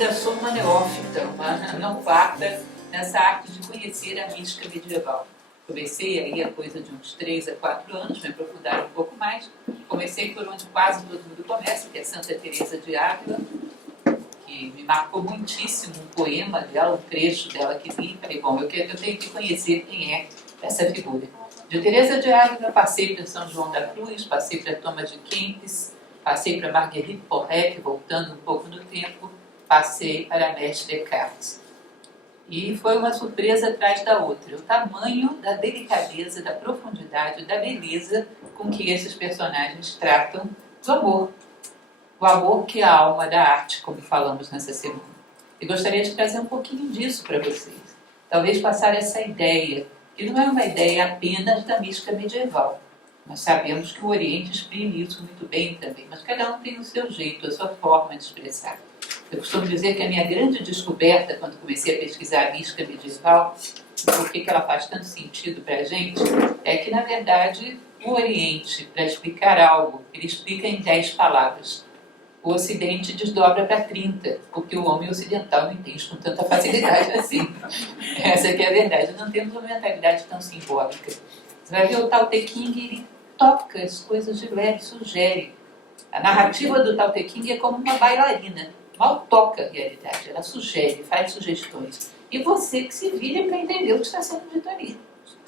ainda sou uma neófita, uma novata nessa arte de conhecer a mística medieval. Comecei aí a coisa de uns 3 a 4 anos, me aprofundar um pouco mais. Comecei por onde quase todo mundo começa, que é Santa Teresa de Ávila, que me marcou muitíssimo, um poema dela, um trecho dela que li. Falei, bom, eu tenho que conhecer quem é essa figura. De Teresa de Ávila, passei para São João da Cruz, passei para Thomas de Kempis, passei para Marguerite Porrec, voltando um pouco no tempo, passei para Mestre Descartes. E foi uma surpresa atrás da outra. O tamanho da delicadeza, da profundidade, da beleza com que esses personagens tratam do amor. O amor que é a alma da arte, como falamos nessa semana. E gostaria de trazer um pouquinho disso para vocês. Talvez passar essa ideia, que não é uma ideia apenas da mística medieval. Nós sabemos que o Oriente exprime isso muito bem também, mas cada um tem o seu jeito, a sua forma de expressar. Eu costumo dizer que a minha grande descoberta, quando comecei a pesquisar a mística medieval, e por que ela faz tanto sentido para a gente, é que, na verdade, o Oriente, para explicar algo, ele explica em 10 palavras. O Ocidente desdobra para 30, porque o homem ocidental não entende com tanta facilidade assim. Essa que é a verdade. Não temos uma mentalidade tão simbólica. Você vai ver o Tao Te Ching, ele toca as coisas de leve, sugere. A narrativa do Tao Te Ching é como uma bailarina. Mal toca a realidade, ela sugere, faz sugestões. E você que se vire para entender o que está sendo dito ali.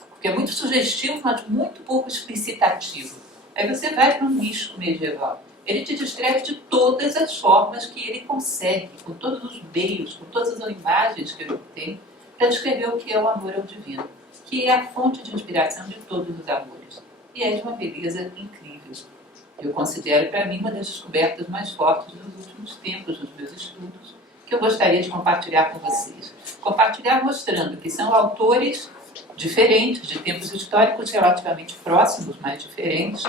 Porque é muito sugestivo, mas muito pouco explicitativo. Aí você vai para um místico medieval. Ele te descreve de todas as formas que ele consegue, com todos os meios, com todas as imagens que ele tem, para descrever o que é o amor ao divino, que é a fonte de inspiração de todos os amores. E é de uma beleza incrível. Eu considero, para mim, uma das descobertas mais fortes dos últimos tempos nos meus estudos, que eu gostaria de compartilhar com vocês. Compartilhar mostrando que são autores diferentes, de tempos históricos relativamente próximos, mas diferentes,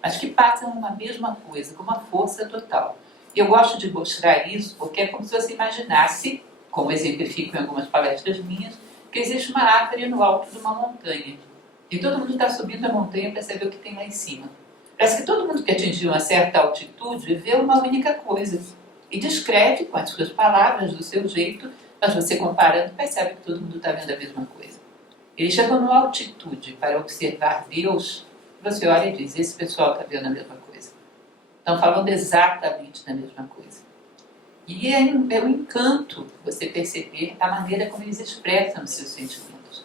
mas que passam uma mesma coisa, com uma força total. E eu gosto de mostrar isso porque é como se você imaginasse, como exemplifico em algumas palestras minhas, que existe uma árvore no alto de uma montanha. E todo mundo está subindo a montanha para saber o que tem lá em cima. Parece que todo mundo que atingiu uma certa altitude vê uma única coisa e descreve com as suas palavras, do seu jeito, mas você comparando percebe que todo mundo está vendo a mesma coisa. Ele chegou numa altitude para observar Deus, você olha e diz, esse pessoal está vendo a mesma coisa. Estão falando exatamente da mesma coisa. E é um encanto você perceber a maneira como eles expressam os seus sentimentos.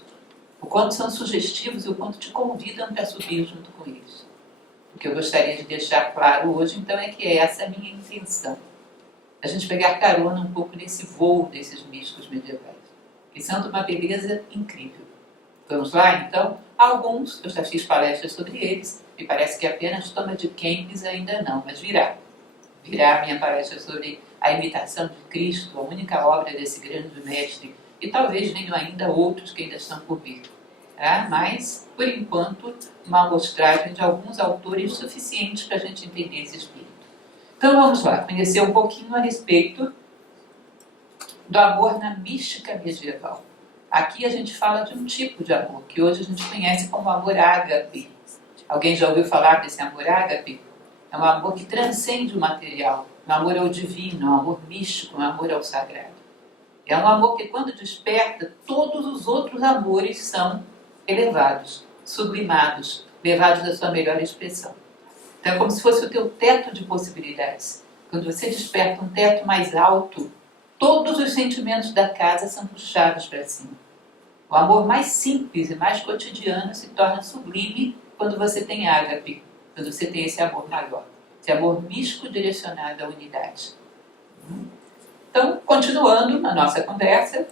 O quanto são sugestivos e o quanto te convidam para subir junto com eles. O que eu gostaria de deixar claro hoje, então, é que essa é a minha intenção. A gente pegar carona um pouco nesse voo desses místicos medievais, que são de uma beleza incrível. Vamos lá, então? Alguns, eu já fiz palestras sobre eles, me parece que apenas Thomas de Kempis ainda não, mas virá. Virá a minha palestra sobre a imitação de Cristo, a única obra desse grande mestre, e talvez venham ainda outros que ainda estão por vir. Tá? Mas, por enquanto, uma amostragem de alguns autores suficientes para a gente entender esse espírito. Então vamos lá, conhecer um pouquinho a respeito do amor na mística medieval. Aqui a gente fala de um tipo de amor, que hoje a gente conhece como amor ágape. Alguém já ouviu falar desse amor ágape? É um amor que transcende o material, um amor ao divino, um amor místico, um amor ao sagrado. É um amor que, quando desperta, todos os outros amores são elevados, sublimados, levados à sua melhor expressão. Então é como se fosse o teu teto de possibilidades. Quando você desperta um teto mais alto, todos os sentimentos da casa são puxados para cima. O amor mais simples e mais cotidiano se torna sublime quando você tem ágape, quando você tem esse amor maior, esse amor místico direcionado à unidade. Então, continuando a nossa conversa,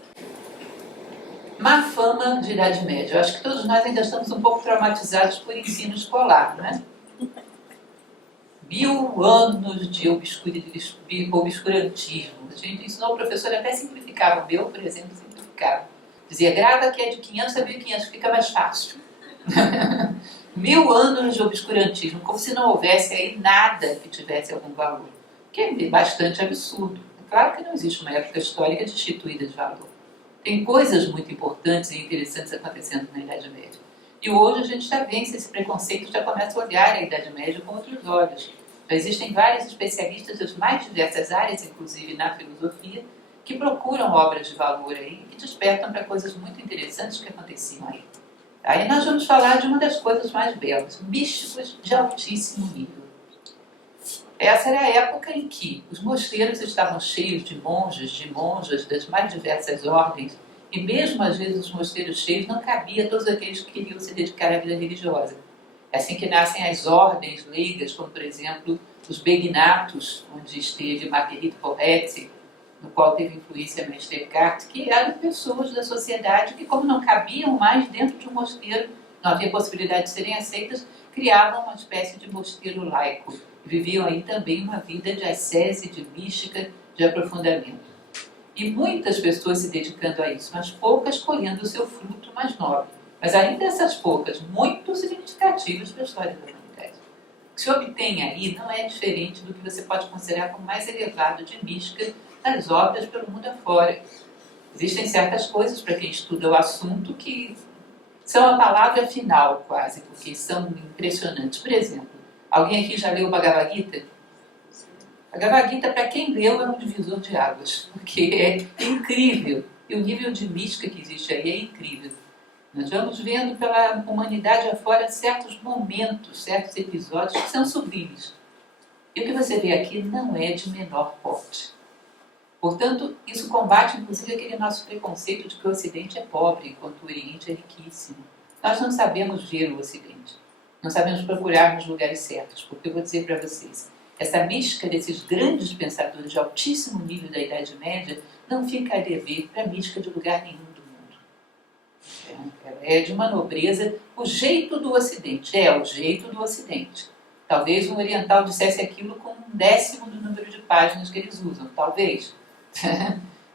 má fama de Idade Média. Eu acho que todos nós ainda estamos um pouco traumatizados por ensino escolar, não é? 1000 anos de obscurantismo. A gente ensinou, o professor até simplificava, o meu, por exemplo, simplificava. Dizia, grava que é de 500 a 1500, fica mais fácil. 1000 anos de obscurantismo, como se não houvesse aí nada que tivesse algum valor. Que é bastante absurdo. É claro que não existe uma época histórica destituída de valor. Tem coisas muito importantes e interessantes acontecendo na Idade Média. E hoje a gente já vence esse preconceito, já começa a olhar a Idade Média com outros olhos. Já existem vários especialistas das mais diversas áreas, inclusive na filosofia, que procuram obras de valor aí, que despertam para coisas muito interessantes que aconteciam aí. Aí nós vamos falar de uma das coisas mais belas, místicos de altíssimo nível. Essa era a época em que os mosteiros estavam cheios de monges, de monjas das mais diversas ordens, e mesmo às vezes os mosteiros cheios não cabia a todos aqueles que queriam se dedicar à vida religiosa. É assim que nascem as ordens leigas, como por exemplo os begnatos, onde esteve Marguerite Porete, no qual teve influência Mestre Eckhart, que eram pessoas da sociedade que, como não cabiam mais dentro de um mosteiro, não havia possibilidade de serem aceitas, criavam uma espécie de mosteiro laico. Viviam aí também uma vida de ascese, de mística, de aprofundamento. E muitas pessoas se dedicando a isso, mas poucas colhendo o seu fruto mais nobre. Mas ainda essas poucas, muito significativas para a história da humanidade. O que se obtém aí não é diferente do que você pode considerar como mais elevado de mística das obras pelo mundo afora. Existem certas coisas, para quem estuda o assunto, que são a palavra final, quase, porque são impressionantes. Por exemplo, alguém aqui já leu o Bhagavad Gita? A Bhagavad Gita, para quem leu, é um divisor de águas, porque é incrível. E o nível de mística que existe aí é incrível. Nós vamos vendo pela humanidade afora certos momentos, certos episódios que são sublimes. E o que você vê aqui não é de menor porte. Portanto, isso combate, inclusive, aquele nosso preconceito de que o Ocidente é pobre, enquanto o Oriente é riquíssimo. Nós não sabemos ver o Ocidente. Não sabemos procurar nos lugares certos. Porque eu vou dizer para vocês, essa mística desses grandes pensadores de altíssimo nível da Idade Média não fica a dever para a mística de lugar nenhum do mundo. Ela é de uma nobreza, o jeito do Ocidente. É o jeito do Ocidente. Talvez um oriental dissesse aquilo com 1/10 do número de páginas que eles usam. Talvez.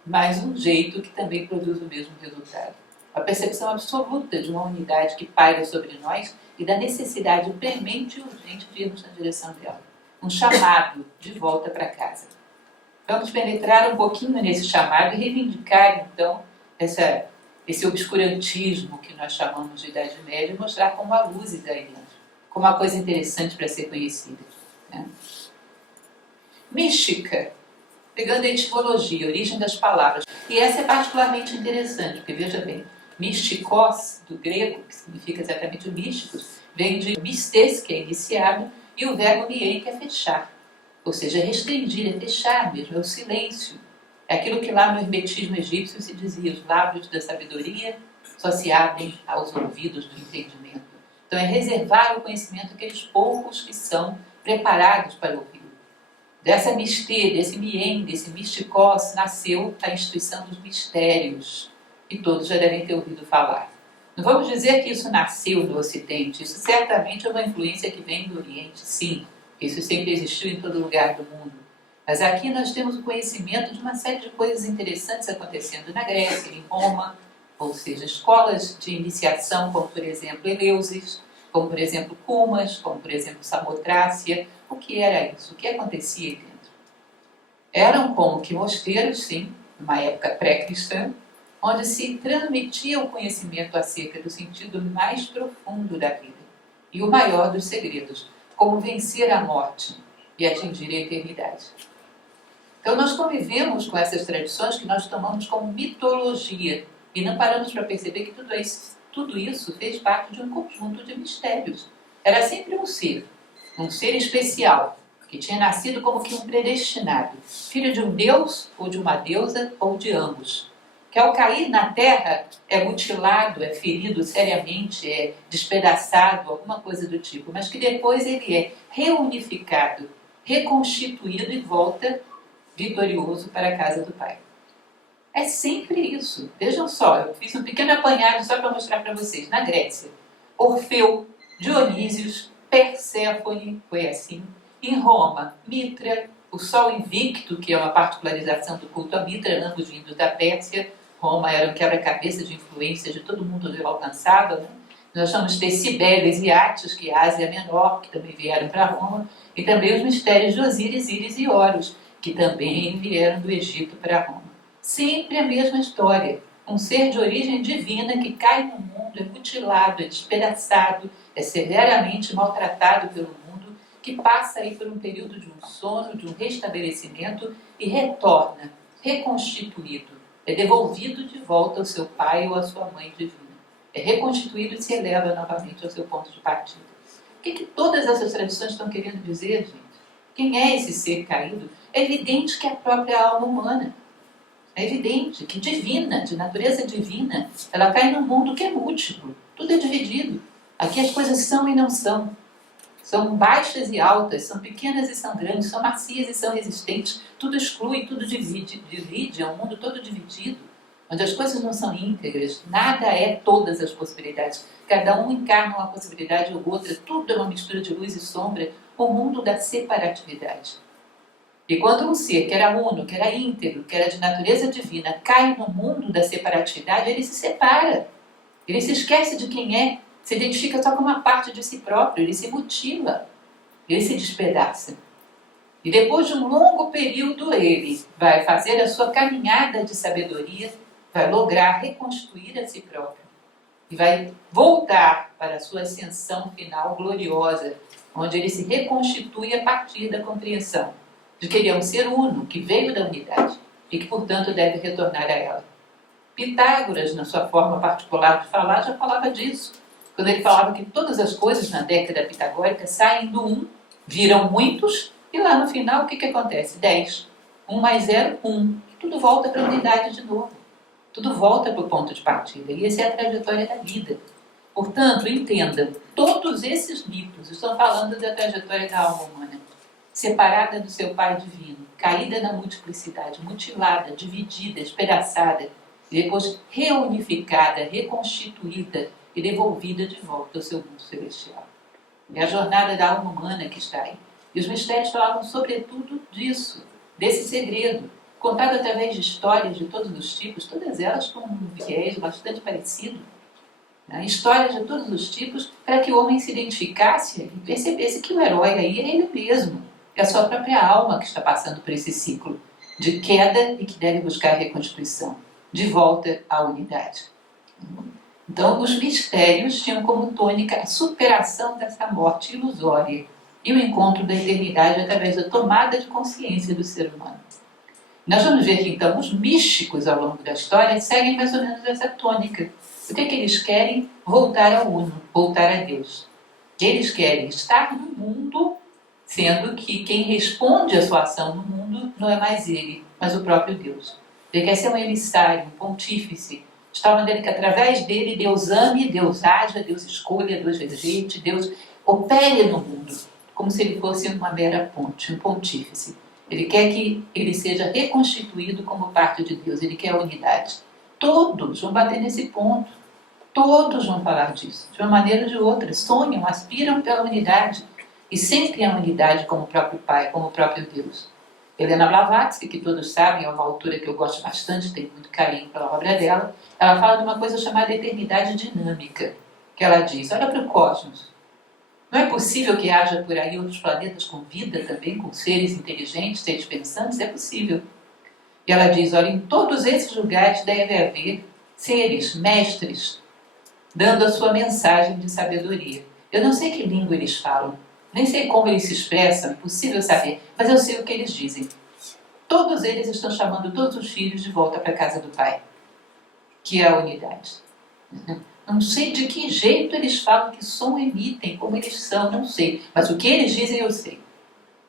Mas um jeito que também produz o mesmo resultado. A percepção absoluta de uma unidade que paira sobre nós e da necessidade premente e urgente de irmos na direção dela. Um chamado de volta para casa. Vamos penetrar um pouquinho nesse chamado e reivindicar, então, esse obscurantismo que nós chamamos de Idade Média e mostrar como a luz está aí dentro, como uma coisa interessante para ser conhecida. Né? Mística. Pegando a etimologia, a origem das palavras. E essa é particularmente interessante, porque veja bem, místicos, do grego, que significa exatamente o místicos, vem de mistes, que é iniciado, e o verbo mien, que é fechar. Ou seja, restringir, é fechar mesmo, é o silêncio. É aquilo que lá no hermetismo egípcio se dizia, os lábios da sabedoria só se abrem aos ouvidos do entendimento. Então é reservar o conhecimento àqueles poucos que são preparados para ouvir. Dessa mistê, desse mien, desse misticós, nasceu a instituição dos mistérios, que todos já devem ter ouvido falar. Não vamos dizer que isso nasceu no Ocidente, isso certamente é uma influência que vem do Oriente, sim, isso sempre existiu em todo lugar do mundo. Mas aqui nós temos o conhecimento de uma série de coisas interessantes acontecendo na Grécia, em Roma, ou seja, escolas de iniciação, como por exemplo Eleusis, como por exemplo Cumas, como por exemplo Samotrácia. O que era isso? O que acontecia aí dentro? Eram como que mosteiros, sim, numa época pré-cristã, onde se transmitia o conhecimento acerca do sentido mais profundo da vida e o maior dos segredos, como vencer a morte e atingir a eternidade. Então nós convivemos com essas tradições que nós tomamos como mitologia e não paramos para perceber que tudo isso fez parte de um conjunto de mistérios. Era sempre um ser especial, que tinha nascido como que um predestinado, filho de um deus ou de uma deusa ou de ambos, que ao cair na terra é mutilado, é ferido seriamente, é despedaçado, alguma coisa do tipo, mas que depois ele é reunificado, reconstituído e volta vitorioso para a casa do Pai. É sempre isso. Vejam só, eu fiz um pequeno apanhado só para mostrar para vocês. Na Grécia, Orfeu, Dionísios, Perséfone, foi assim. Em Roma, Mitra, o Sol Invicto, que é uma particularização do culto a Mitra, ambos vindos da Pérsia. Roma era um quebra-cabeça de influência de todo mundo onde ele alcançava. Né? Nós vamos ter Cibeles e Átios, que é a Ásia Menor, que também vieram para Roma. E também os mistérios de Osíris, Íris e Horus, que também vieram do Egito para Roma. Sempre a mesma história. Um ser de origem divina que cai no mundo, é mutilado, é despedaçado, é severamente maltratado pelo mundo, que passa aí por um período de um sono, de um restabelecimento e retorna reconstituído, é devolvido de volta ao seu pai ou à sua mãe divina. É reconstituído e se eleva novamente ao seu ponto de partida. O que todas essas tradições estão querendo dizer, gente? Quem é esse ser caído? É evidente que é a própria alma humana. É evidente que divina, de natureza divina, ela cai num mundo que é múltiplo. Tudo é dividido. Aqui as coisas são e não são. São baixas e altas, são pequenas e são grandes, são macias e são resistentes. Tudo exclui, tudo divide, é um mundo todo dividido, onde as coisas não são íntegras. Nada é todas as possibilidades. Cada um encarna uma possibilidade ou outra, tudo é uma mistura de luz e sombra, o mundo da separatividade. E quando um ser que era uno, que era íntegro, que era de natureza divina, cai no mundo da separatividade, ele se separa. Ele se esquece de quem é, se identifica só com uma parte de si próprio, ele se mutila, ele se despedaça. E depois de um longo período, ele vai fazer a sua caminhada de sabedoria, vai lograr reconstruir a si próprio. E vai voltar para a sua ascensão final gloriosa, onde ele se reconstitui a partir da compreensão de que ele é um ser uno, que veio da unidade e que, portanto, deve retornar a ela. Pitágoras, na sua forma particular de falar, já falava disso. Quando ele falava que todas as coisas na década pitagórica saem do um, viram muitos, e lá no final o que acontece? 10. 1 mais 0, 1. Tudo volta para a unidade de novo. Tudo volta para o ponto de partida. E essa é a trajetória da vida. Portanto, entenda, todos esses mitos estão falando da trajetória da alma humana. Separada do seu Pai divino, caída na multiplicidade, mutilada, dividida, espedaçada, e depois reunificada, reconstituída e devolvida de volta ao seu mundo celestial. É a jornada da alma humana que está aí. E os mistérios falavam sobretudo disso, desse segredo, contado através de histórias de todos os tipos, todas elas com um viés bastante parecido. Né? Histórias de todos os tipos, para que o homem se identificasse e percebesse que o herói aí é ele mesmo. É a sua própria alma que está passando por esse ciclo de queda e que deve buscar reconstituição, de volta à unidade. Então, os mistérios tinham como tônica a superação dessa morte ilusória e o encontro da eternidade através da tomada de consciência do ser humano. Nós vamos ver que, então, os místicos ao longo da história seguem mais ou menos essa tônica. O que é que eles querem? Voltar ao uno, voltar a Deus. Eles querem estar no mundo, sendo que quem responde à sua ação no mundo não é mais ele, mas o próprio Deus. Ele quer ser um emissário, um pontífice, de tal maneira que através dele Deus ame, Deus haja, Deus escolha, Deus rejeite, Deus opere no mundo, como se ele fosse uma mera ponte, um pontífice. Ele quer que ele seja reconstituído como parte de Deus, ele quer a unidade. Todos vão bater nesse ponto, todos vão falar disso, de uma maneira ou de outra, sonham, aspiram pela unidade. E sempre a unidade como o próprio Pai, como o próprio Deus. Helena Blavatsky, que todos sabem, é uma autora que eu gosto bastante, tenho muito carinho pela obra dela, ela fala de uma coisa chamada eternidade dinâmica, que ela diz, olha para o cosmos, não é possível que haja por aí outros planetas com vida também, com seres inteligentes, seres pensantes? É possível. E ela diz, olha, em todos esses lugares deve haver seres, mestres, dando a sua mensagem de sabedoria. Eu não sei que língua eles falam, nem sei como eles se expressam, é impossível saber, mas eu sei o que eles dizem. Todos eles estão chamando todos os filhos de volta para a casa do Pai, que é a unidade. Não sei de que jeito eles falam, que som emitem, como eles são, não sei. Mas o que eles dizem eu sei.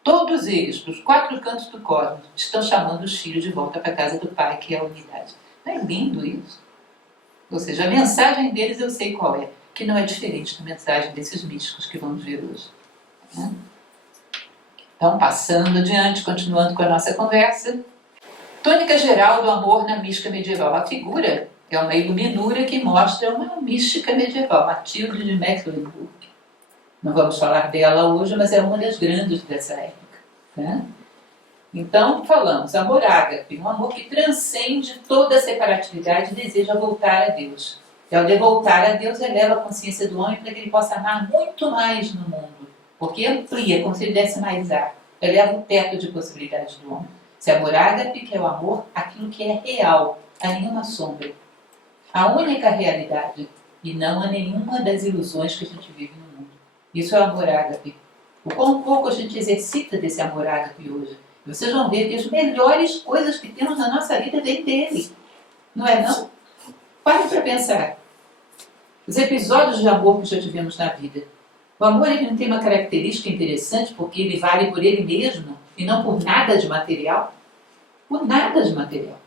Todos eles, dos 4 cantos do cosmos, estão chamando os filhos de volta para a casa do Pai, que é a unidade. Não é lindo isso? Ou seja, a mensagem deles eu sei qual é, que não é diferente da mensagem desses místicos que vamos ver hoje. Então, passando adiante, continuando com a nossa conversa. Tônica geral do amor na mística medieval. A figura é uma iluminura que mostra uma mística medieval, Matilde de Mecklenburg. Não vamos falar dela hoje, mas é uma das grandes dessa época. Tá? Então, falamos, amor ágape, um amor que transcende toda a separatividade e deseja voltar a Deus. E ao de voltar a Deus, eleva a consciência do homem para que ele possa amar muito mais no mundo, porque amplia, como se ele desse mais ar, eleva o teto de possibilidades do homem. Esse amor ágape, que é o amor, aquilo que é real, a nenhuma sombra. A única realidade, e não a nenhuma das ilusões que a gente vive no mundo. Isso é o amor ágape. O quão pouco a gente exercita desse amor ágape hoje. Vocês vão ver que as melhores coisas que temos na nossa vida vêm dele. Não é não? Parem para pensar. Os episódios de amor que já tivemos na vida. O amor ele não tem uma característica interessante porque ele vale por ele mesmo e não por nada de material. Por nada de material.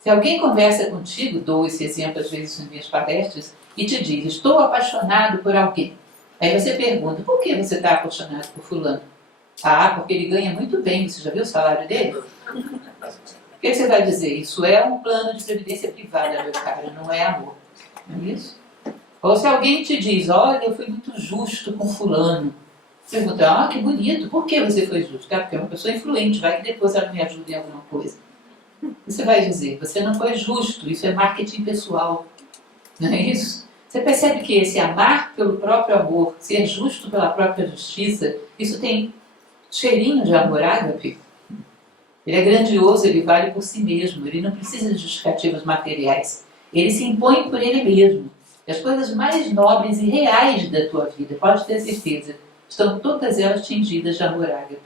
Se alguém conversa contigo, dou esse exemplo às vezes nas minhas palestras, e te diz, estou apaixonado por alguém. Aí você pergunta, por que você está apaixonado por fulano? Ah, porque ele ganha muito bem, você já viu o salário dele? O que você vai dizer? Isso é um plano de previdência privada, meu cara, não é amor. Não é isso? Ou se alguém te diz, olha, eu fui muito justo com fulano. Você pergunta, ah, que bonito, por que você foi justo? Porque é uma pessoa influente, vai que depois ela me ajuda em alguma coisa. Você vai dizer, você não foi justo, isso é marketing pessoal. Não é isso? Você percebe que esse amar pelo próprio amor, ser justo pela própria justiça, isso tem cheirinho de amor ágape. Ele é grandioso, ele vale por si mesmo, ele não precisa de justificativas materiais. Ele se impõe por ele mesmo. E as coisas mais nobres e reais da tua vida, pode ter certeza, estão todas elas tingidas de amor ágape.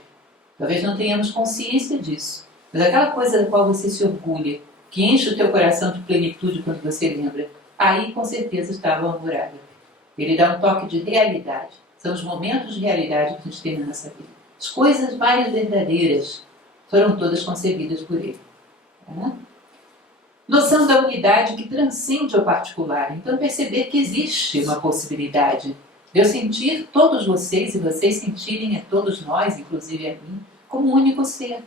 Talvez não tenhamos consciência disso, mas aquela coisa da qual você se orgulha, que enche o teu coração de plenitude quando você lembra, aí com certeza estava o amor ágape. Ele dá um toque de realidade. São os momentos de realidade que a gente tem na nossa vida. As coisas mais verdadeiras foram todas concebidas por ele. Tá? Noção da unidade que transcende o particular. Então perceber que existe uma possibilidade de eu sentir todos vocês e vocês sentirem a todos nós, inclusive a mim, como um único ser.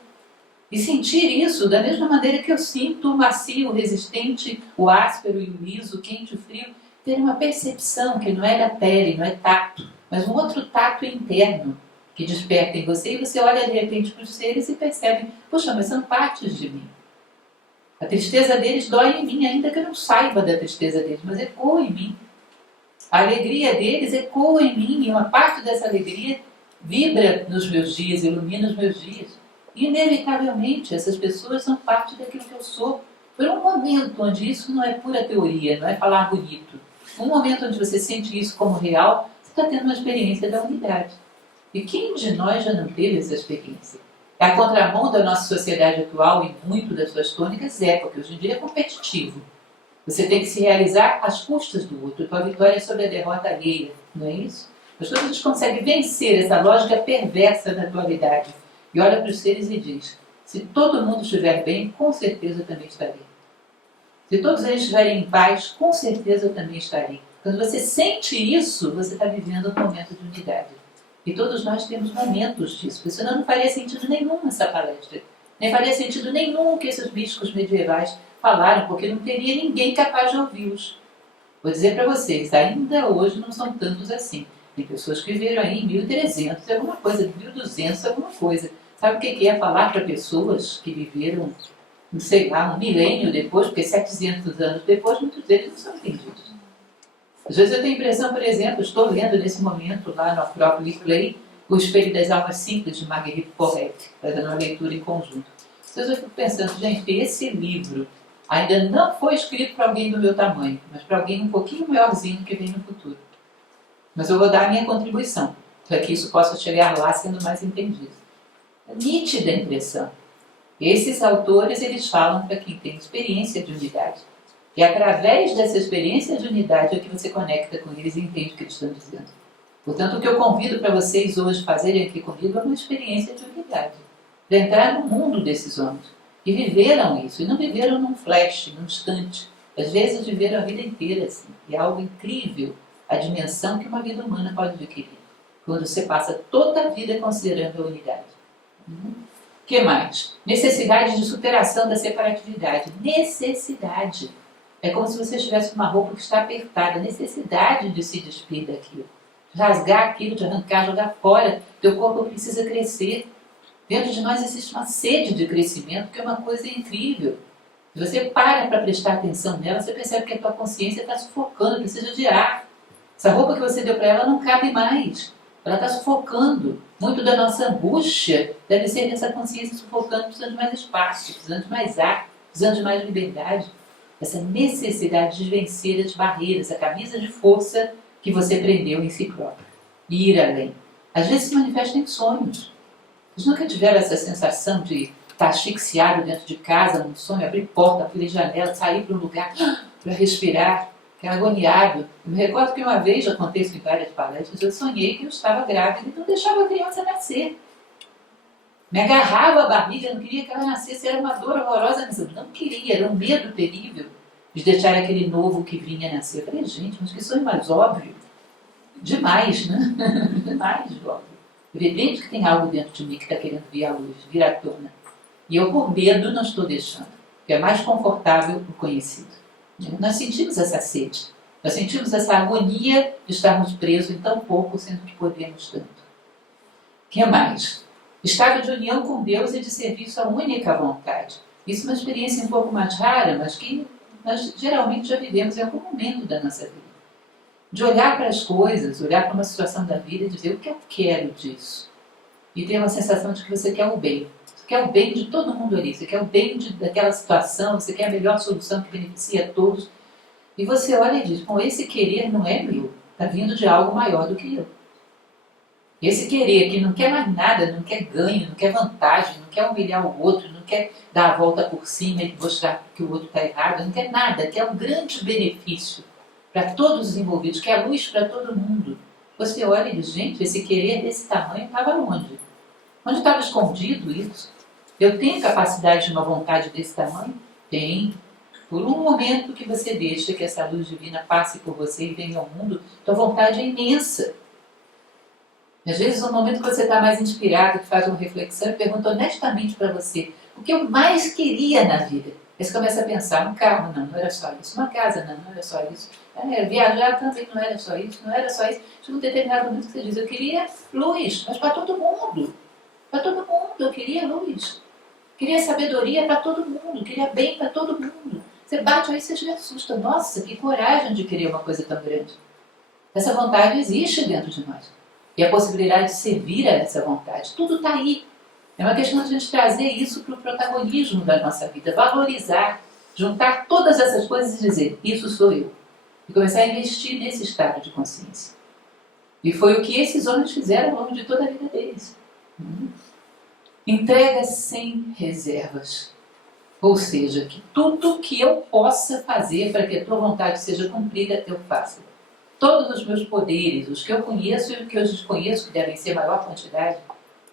E sentir isso da mesma maneira que eu sinto o macio, o resistente, o áspero e o liso, o quente e o frio, ter uma percepção que não é da pele, não é tato, mas um outro tato interno que desperta em você e você olha de repente para os seres e percebe, poxa, mas são partes de mim. A tristeza deles dói em mim, ainda que eu não saiba da tristeza deles, mas ecoa em mim. A alegria deles ecoa em mim e uma parte dessa alegria vibra nos meus dias, ilumina os meus dias. Inevitavelmente, essas pessoas são parte daquilo que eu sou. Por um momento onde isso não é pura teoria, não é falar bonito. Um momento onde você sente isso como real, você está tendo uma experiência da unidade. E quem de nós já não teve essa experiência? A contramão da nossa sociedade atual e muito das suas tônicas é, porque hoje em dia é competitivo. Você tem que se realizar às custas do outro. Tua vitória é sobre a derrota alheia, não é isso? Mas quando a gente consegue vencer essa lógica perversa da dualidade, e olha para os seres e diz, se todo mundo estiver bem, com certeza eu também estarei. Se todos eles estiverem em paz, com certeza eu também estarei. Quando você sente isso, você está vivendo um momento de unidade. E todos nós temos momentos disso, porque senão não faria sentido nenhum essa palestra. Nem faria sentido nenhum o que esses bispos medievais falaram, porque não teria ninguém capaz de ouvi-los. Vou dizer para vocês, ainda hoje não são tantos assim. Tem pessoas que viveram aí em 1300, alguma coisa, 1200, alguma coisa. Sabe o que é falar para pessoas que viveram, não sei lá, um milênio depois, porque 700 anos depois, muitos deles não são entendidos. Às vezes eu tenho a impressão, por exemplo, estou lendo nesse momento lá no próprio replay O Espelho das Almas Simples, de Marguerite Porret, fazendo uma leitura em conjunto. Às vezes eu fico pensando, gente, esse livro ainda não foi escrito para alguém do meu tamanho, mas para alguém um pouquinho maiorzinho que vem no futuro. Mas eu vou dar a minha contribuição, para que isso possa chegar lá sendo mais entendido. É nítida a impressão. Esses autores, eles falam para quem tem experiência de unidade. E através dessa experiência de unidade é que você conecta com eles e entende o que eles estão dizendo. Portanto, o que eu convido para vocês hoje fazerem aqui comigo é uma experiência de unidade. Para entrar no mundo desses homens. E viveram isso. E não viveram num flash, num instante. Às vezes viveram a vida inteira assim. E é algo incrível a dimensão que uma vida humana pode adquirir. Quando você passa toda a vida considerando a unidade. O que mais? Necessidade de superação da separatividade. Necessidade. É como se você tivesse uma roupa que está apertada. Necessidade de se despir daquilo. De rasgar aquilo, de arrancar, jogar fora. Teu corpo precisa crescer. Dentro de nós existe uma sede de crescimento que é uma coisa incrível. Se você para prestar atenção nela, você percebe que a tua consciência está sufocando, precisa de ar. Essa roupa que você deu para ela não cabe mais. Ela está sufocando. Muito da nossa angústia deve ser dessa consciência sufocando, precisando de mais espaço, precisando de mais ar, precisando de mais liberdade. Essa necessidade de vencer as barreiras, a camisa de força que você prendeu em si próprio. E ir além. Às vezes se manifesta em sonhos. Vocês nunca tiveram essa sensação de estar asfixiado dentro de casa, num sonho, abrir porta, abrir janela, sair para um lugar para respirar, que é agoniado? Eu me recordo que uma vez, já contei isso em várias palestras, eu sonhei que eu estava grávida e não deixava a criança nascer. Me agarrava a barriga, não queria que ela nascesse, era uma dor horrorosa, mas eu não queria, era um medo terrível de deixar aquele novo que vinha nascer. Eu falei, gente, mas que sonho mais óbvio. Demais, né? Demais, óbvio. Evidente que tem algo dentro de mim que está querendo vir à luz, vir à tona. E eu, por medo, não estou deixando. Porque é mais confortável o conhecido. Nós sentimos essa sede. Nós sentimos essa agonia de estarmos presos em tão pouco, sendo que podemos tanto. O que mais? Estado de união com Deus e de serviço à única vontade. Isso é uma experiência um pouco mais rara, mas que nós geralmente já vivemos em algum momento da nossa vida. De olhar para as coisas, olhar para uma situação da vida e dizer o que eu quero disso. E ter uma sensação de que você quer o bem. Você quer o bem de todo mundo ali. Você quer o bem daquela situação. Você quer a melhor solução que beneficia a todos. E você olha e diz, bom, esse querer não é meu. Está vindo de algo maior do que eu. Esse querer que não quer mais nada, não quer ganho, não quer vantagem, não quer humilhar o outro, não quer dar a volta por cima e mostrar que o outro está errado, não quer nada, quer um grande benefício para todos os envolvidos, quer luz para todo mundo. Você olha e diz, gente, esse querer desse tamanho estava onde? Onde estava escondido isso? Eu tenho capacidade de uma vontade desse tamanho? Tem. Por um momento que você deixa que essa luz divina passe por você e venha ao mundo, tua vontade é imensa. Às vezes, no momento que você está mais inspirado, que faz uma reflexão e pergunta honestamente para você o que eu mais queria na vida. Aí você começa a pensar, um carro, não era só isso. Uma casa, não era só isso. Viajar também não era só isso, não era só isso. Chega um determinado momento que você diz, eu queria luz, mas para todo mundo. Para todo mundo, eu queria luz. Queria sabedoria para todo mundo, queria bem para todo mundo. Você bate aí e você se assusta. Nossa, que coragem de querer uma coisa tão grande. Essa vontade existe dentro de nós. E a possibilidade de servir a essa vontade. Tudo está aí. É uma questão de a gente trazer isso para o protagonismo da nossa vida. Valorizar, juntar todas essas coisas e dizer, isso sou eu. E começar a investir nesse estado de consciência. E foi o que esses homens fizeram ao longo de toda a vida deles. Entrega sem reservas. Ou seja, que tudo que eu possa fazer para que a tua vontade seja cumprida, eu faço. Todos os meus poderes, os que eu conheço e os que eu desconheço, que devem ser maior quantidade,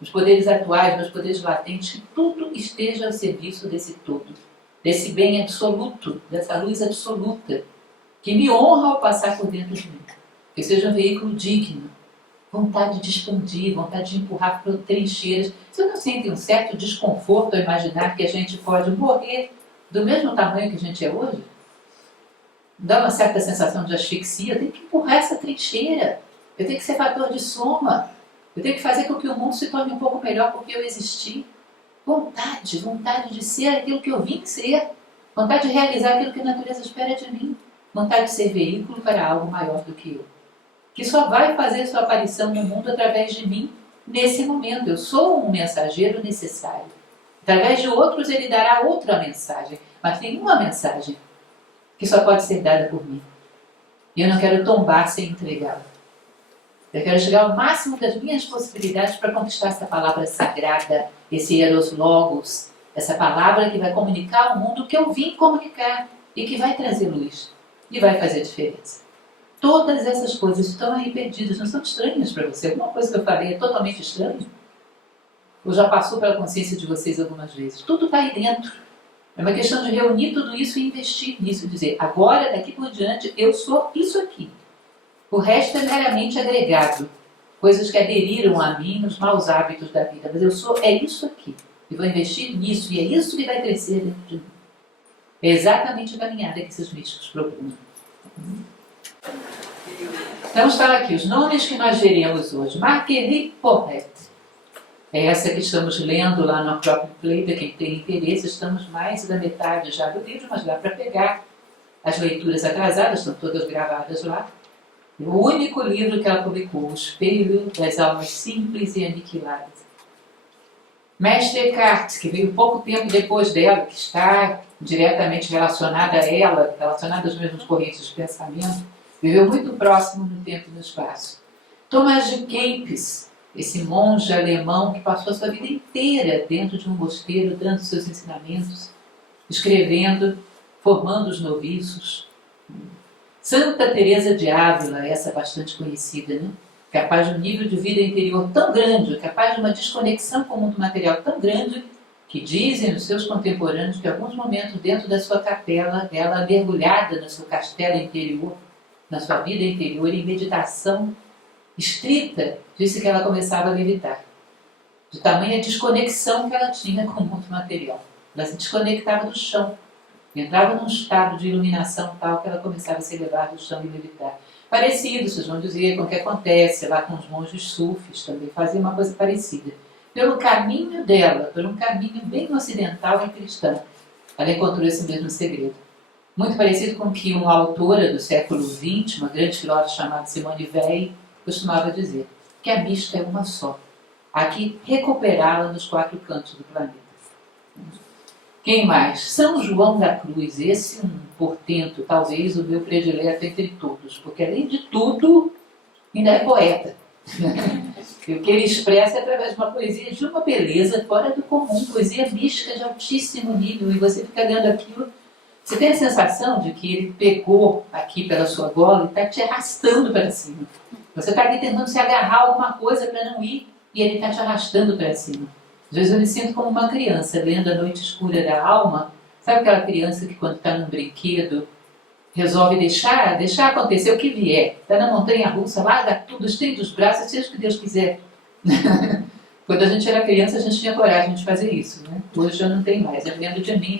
os poderes atuais, meus poderes latentes, que tudo esteja ao serviço desse todo, desse bem absoluto, dessa luz absoluta, que me honra ao passar por dentro de mim. Que seja um veículo digno, vontade de expandir, vontade de empurrar para trincheiras. Você não sente um certo desconforto ao imaginar que a gente pode morrer do mesmo tamanho que a gente é hoje? Dá uma certa sensação de asfixia. Eu tenho que empurrar essa trincheira. Eu tenho que ser fator de soma. Eu tenho que fazer com que o mundo se torne um pouco melhor porque eu existi. Vontade de ser aquilo que eu vim ser. Vontade de realizar aquilo que a natureza espera de mim. Vontade de ser veículo para algo maior do que eu. Que só vai fazer sua aparição no mundo através de mim nesse momento. Eu sou um mensageiro necessário. Através de outros ele dará outra mensagem. Mas tem uma mensagem que só pode ser dada por mim. E eu não quero tombar sem entregá-la. Eu quero chegar ao máximo das minhas possibilidades para conquistar essa palavra sagrada, esse Eros Logos, essa palavra que vai comunicar ao mundo o que eu vim comunicar e que vai trazer luz e vai fazer diferença. Todas essas coisas estão aí perdidas, não são estranhas para você. Alguma coisa que eu falei é totalmente estranha? Ou já passou pela consciência de vocês algumas vezes? Tudo está aí dentro. É uma questão de reunir tudo isso e investir nisso. Dizer, agora, daqui por diante, eu sou isso aqui. O resto é meramente agregado. Coisas que aderiram a mim nos maus hábitos da vida. Mas eu sou, é isso aqui. E vou investir nisso. E é isso que vai crescer dentro de mim. É exatamente a caminhada que esses místicos propõem. Então está aqui os nomes que nós veremos hoje. Marguerite Porret. É essa que estamos lendo lá no próprio Play, para quem tem interesse. Estamos mais da metade já do livro, mas dá para pegar. As leituras atrasadas estão todas gravadas lá. O único livro que ela publicou, O Espelho das Almas Simples e Aniquiladas. Mestre Eckhart, que veio pouco tempo depois dela, que está diretamente relacionada a ela, relacionada às mesmas correntes de pensamento, viveu muito próximo no tempo e no espaço. Tomás de Kempis, esse monge alemão que passou a sua vida inteira dentro de um mosteiro, dando seus ensinamentos, escrevendo, formando os noviços. Santa Teresa de Ávila, essa bastante conhecida, né? Capaz de um nível de vida interior tão grande, capaz de uma desconexão com o mundo material tão grande, que dizem os seus contemporâneos que em alguns momentos dentro da sua capela, ela mergulhada no seu castelo interior, na sua vida interior, em meditação estrita, disse que ela começava a levitar. De tamanha desconexão que ela tinha com o mundo material. Ela se desconectava do chão. Entrava num estado de iluminação tal que ela começava a se elevar do chão e levitar. Parecido, vocês vão dizer, com o que acontece lá com os monges sufis, também fazia uma coisa parecida. Pelo caminho dela, por um caminho bem ocidental e cristão, ela encontrou esse mesmo segredo. Muito parecido com o que uma autora do século XX, uma grande filósofa chamada Simone Weil, costumava dizer, que a mística é uma só. Há que recuperá-la nos 4 cantos do planeta. Quem mais? São João da Cruz, esse um portento, talvez o meu predileto entre todos, porque além de tudo, ainda é poeta. E o que ele expressa é através de uma poesia de uma beleza fora do comum, poesia mística de altíssimo nível, e você fica lendo aquilo, você tem a sensação de que ele pegou aqui pela sua gola e está te arrastando para cima. Você está ali tentando se agarrar a alguma coisa para não ir, e ele está te arrastando para cima. Às vezes eu me sinto como uma criança lendo A Noite Escura da Alma. Sabe aquela criança que quando está num brinquedo resolve deixar acontecer o que vier. Está na montanha-russa, larga tudo, estende os braços, seja o que Deus quiser. Quando a gente era criança a gente tinha coragem de fazer isso, né? Hoje já não tem mais. Eu lembro de mim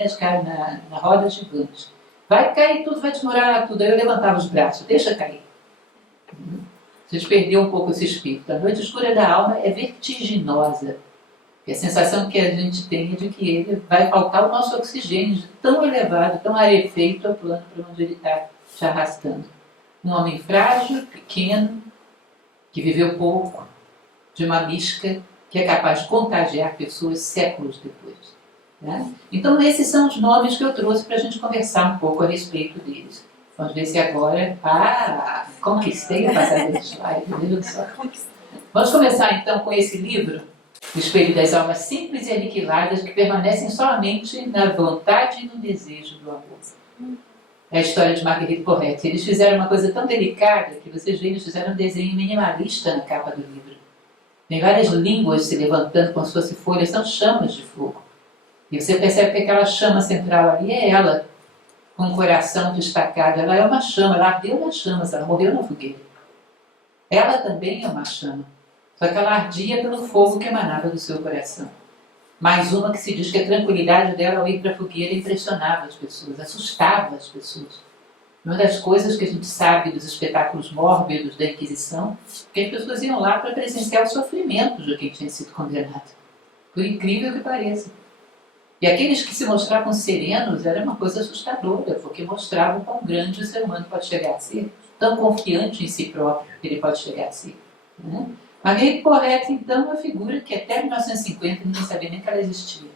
na roda gigante. Vai cair tudo, vai desmoronar tudo. Aí eu levantava os braços, deixa cair. A gente perdeu um pouco esse espírito. A Noite Escura da Alma é vertiginosa. E a sensação que a gente tem é de que ele vai faltar o nosso oxigênio, tão elevado, tão rarefeito ao plano para onde ele está te arrastando. Um homem frágil, pequeno, que viveu pouco, de uma mística que é capaz de contagiar pessoas séculos depois. Né? Então esses são os nomes que eu trouxe para a gente conversar um pouco a respeito deles. Vamos ver se agora... conquistei a passagem do slide. Vamos começar então com esse livro, O Espelho das Almas Simples e Aniquiladas, que permanecem somente na vontade e no desejo do amor. É a história de Marguerite Porete. Eles fizeram uma coisa tão delicada que vocês veem, eles fizeram um desenho minimalista na capa do livro. Tem várias línguas se levantando como se fossem folhas, são chamas de fogo. E você percebe que aquela chama central ali é ela, com o coração destacado. Ela é uma chama, ela ardeu nas chamas, ela morreu na fogueira. Ela também é uma chama, só que ela ardia pelo fogo que emanava do seu coração. Mais uma que se diz que a tranquilidade dela ao ir para a fogueira impressionava as pessoas, assustava as pessoas. Uma das coisas que a gente sabe dos espetáculos mórbidos da Inquisição é que as pessoas iam lá para presenciar o sofrimento de quem tinha sido condenado. Por incrível que pareça. E aqueles que se mostravam serenos era uma coisa assustadora, porque mostravam quão grande o ser humano pode chegar a ser, tão confiante em si próprio que ele pode chegar a ser. Né? Marguerite Porete, então, é uma figura que até 1950 ninguém sabia nem que ela existia.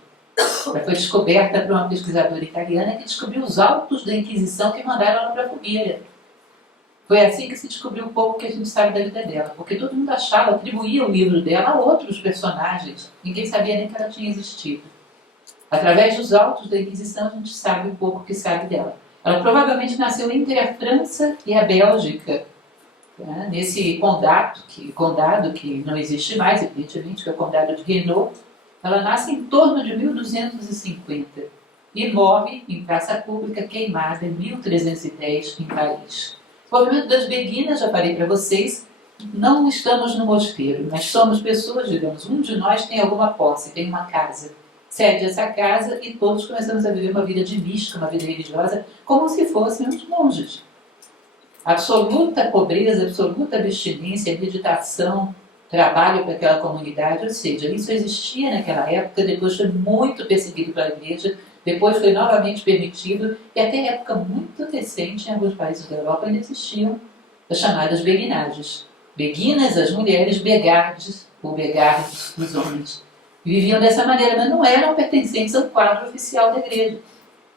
Ela foi descoberta por uma pesquisadora italiana que descobriu os autos da Inquisição que mandaram ela para a fogueira. Foi assim que se descobriu um pouco que a gente sabe da vida dela, porque todo mundo achava, atribuía o livro dela a outros personagens, ninguém sabia nem que ela tinha existido. Através dos autos da Inquisição, a gente sabe um pouco o que sabe dela. Ela provavelmente nasceu entre a França e a Bélgica, tá? Nesse condado que não existe mais, evidentemente, que é o condado de Hainaut. Ela nasce em torno de 1250 e morre em praça pública queimada em 1310 em Paris. O movimento das beguinas, já falei para vocês, não estamos no mosteiro, mas somos pessoas, digamos, um de nós tem alguma posse, tem uma casa. Cede essa casa e todos começamos a viver uma vida de mística, uma vida religiosa, como se fôssemos monges. Absoluta pobreza, absoluta abstinência, meditação, trabalho para aquela comunidade, ou seja, isso existia naquela época, depois foi muito perseguido pela igreja, depois foi novamente permitido, e até época muito recente, em alguns países da Europa, ainda existiam as chamadas beguinagens. Beguinas, as mulheres, begardes, ou begardes, os homens. Viviam dessa maneira, mas não eram pertencentes ao quadro oficial da igreja.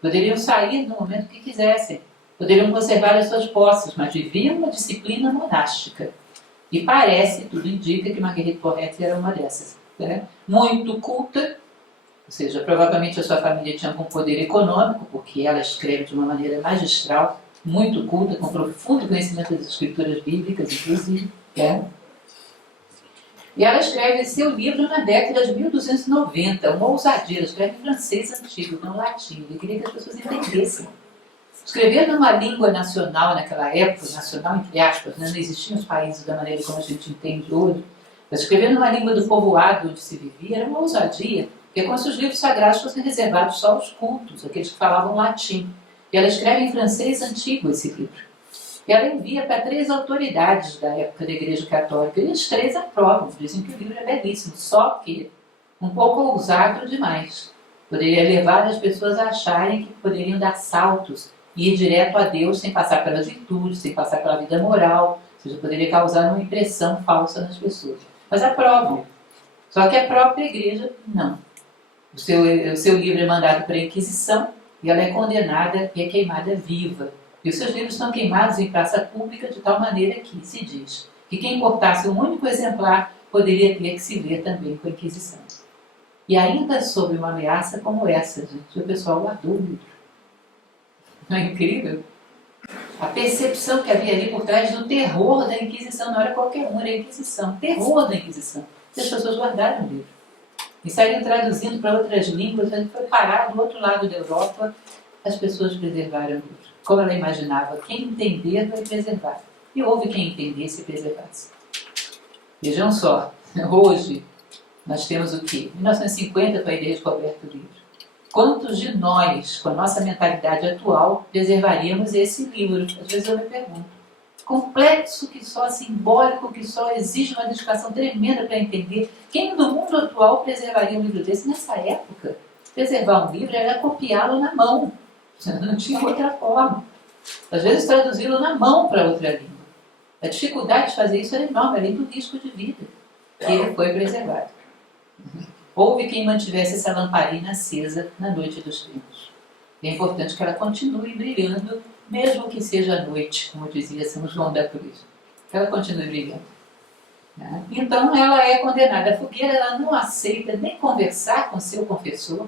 Poderiam sair no momento que quisessem, poderiam conservar as suas posses, mas viviam uma disciplina monástica. E parece, tudo indica, que Marguerite Porete era uma dessas. Né? Muito culta, ou seja, provavelmente a sua família tinha algum poder econômico, porque ela escreve de uma maneira magistral, muito culta, com profundo conhecimento das escrituras bíblicas, inclusive. Né? E ela escreve seu livro na década de 1290, uma ousadia. Ela escreve em francês antigo, não latim. Ele queria que as pessoas entendessem. Escrever numa língua nacional naquela época, nacional entre aspas, né? Não existiam os países da maneira como a gente entende hoje, mas escrever numa língua do povoado onde se vivia era uma ousadia, porque é como se os livros sagrados fossem reservados só aos cultos, aqueles que falavam latim. E ela escreve em francês antigo esse livro. E ela envia para 3 autoridades da época da Igreja Católica, e as 3 aprovam, dizem que o livro é belíssimo, só que um pouco ousado demais. Poderia levar as pessoas a acharem que poderiam dar saltos e ir direto a Deus sem passar pelas virtudes, sem passar pela vida moral, ou seja, poderia causar uma impressão falsa nas pessoas. Mas aprovam. Só que a própria igreja, não. O seu livro é mandado para a Inquisição e ela é condenada e é queimada viva. E os seus livros são queimados em praça pública de tal maneira que se diz que quem portasse um único exemplar poderia ter que se ver também com a Inquisição. E ainda sob uma ameaça como essa, gente, o pessoal guardou o livro. Não é incrível? A percepção que havia ali por trás do terror da Inquisição, não era qualquer um, era a Inquisição, terror da Inquisição. E as pessoas guardaram o livro. E saíram traduzindo para outras línguas, ele foi parar do outro lado da Europa, as pessoas preservaram o livro. Como ela imaginava, quem entender vai preservar. E houve quem entendesse e preservasse. Vejam só, hoje nós temos o quê? 1950 para a ideia de Roberto Livre. Quantos de nós, com a nossa mentalidade atual, preservaríamos esse livro? Às vezes eu me pergunto. Complexo que só, simbólico que só, exige uma dedicação tremenda para entender. Quem do mundo atual preservaria um livro desse? Nessa época, preservar um livro era copiá-lo na mão. Não tinha outra forma. Às vezes traduzi-lo na mão para outra língua. A dificuldade de fazer isso era enorme, além do risco de vida. E ele foi preservado. Houve quem mantivesse essa lamparina acesa na noite dos tempos. É importante que ela continue brilhando, mesmo que seja à noite, como dizia São João da Cruz. Que ela continue brilhando. Então ela é condenada à fogueira, ela não aceita nem conversar com seu confessor,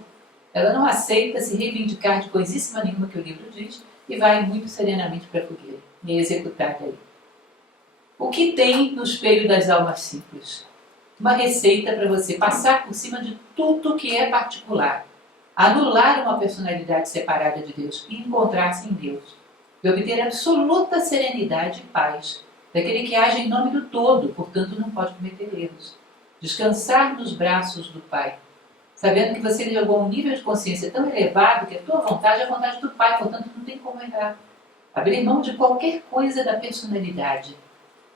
ela não aceita se reivindicar de coisíssima nenhuma que o livro diz e vai muito serenamente para a fogueira e é executada aí. O que tem no espelho das almas simples? Uma receita para você passar por cima de tudo que é particular, anular uma personalidade separada de Deus e encontrar-se em Deus, e obter absoluta serenidade e paz, daquele que age em nome do todo, portanto não pode cometer erros. Descansar nos braços do Pai, sabendo que você chegou a um nível de consciência tão elevado que a tua vontade é a vontade do Pai, portanto não tem como errar. Abrir mão de qualquer coisa da personalidade,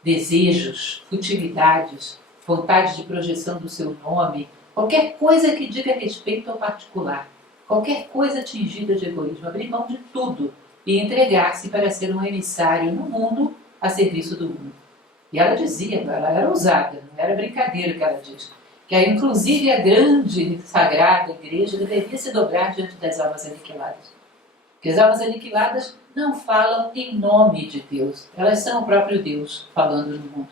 desejos, futilidades, vontade de projeção do seu nome, qualquer coisa que diga respeito ao particular, qualquer coisa tingida de egoísmo, abrir mão de tudo e entregar-se para ser um emissário no mundo a serviço do mundo. E ela dizia, ela era ousada, não era brincadeira o que ela diz, que inclusive a grande sagrada igreja deveria se dobrar diante das almas aniquiladas. Porque as almas aniquiladas não falam em nome de Deus, elas são o próprio Deus falando no mundo.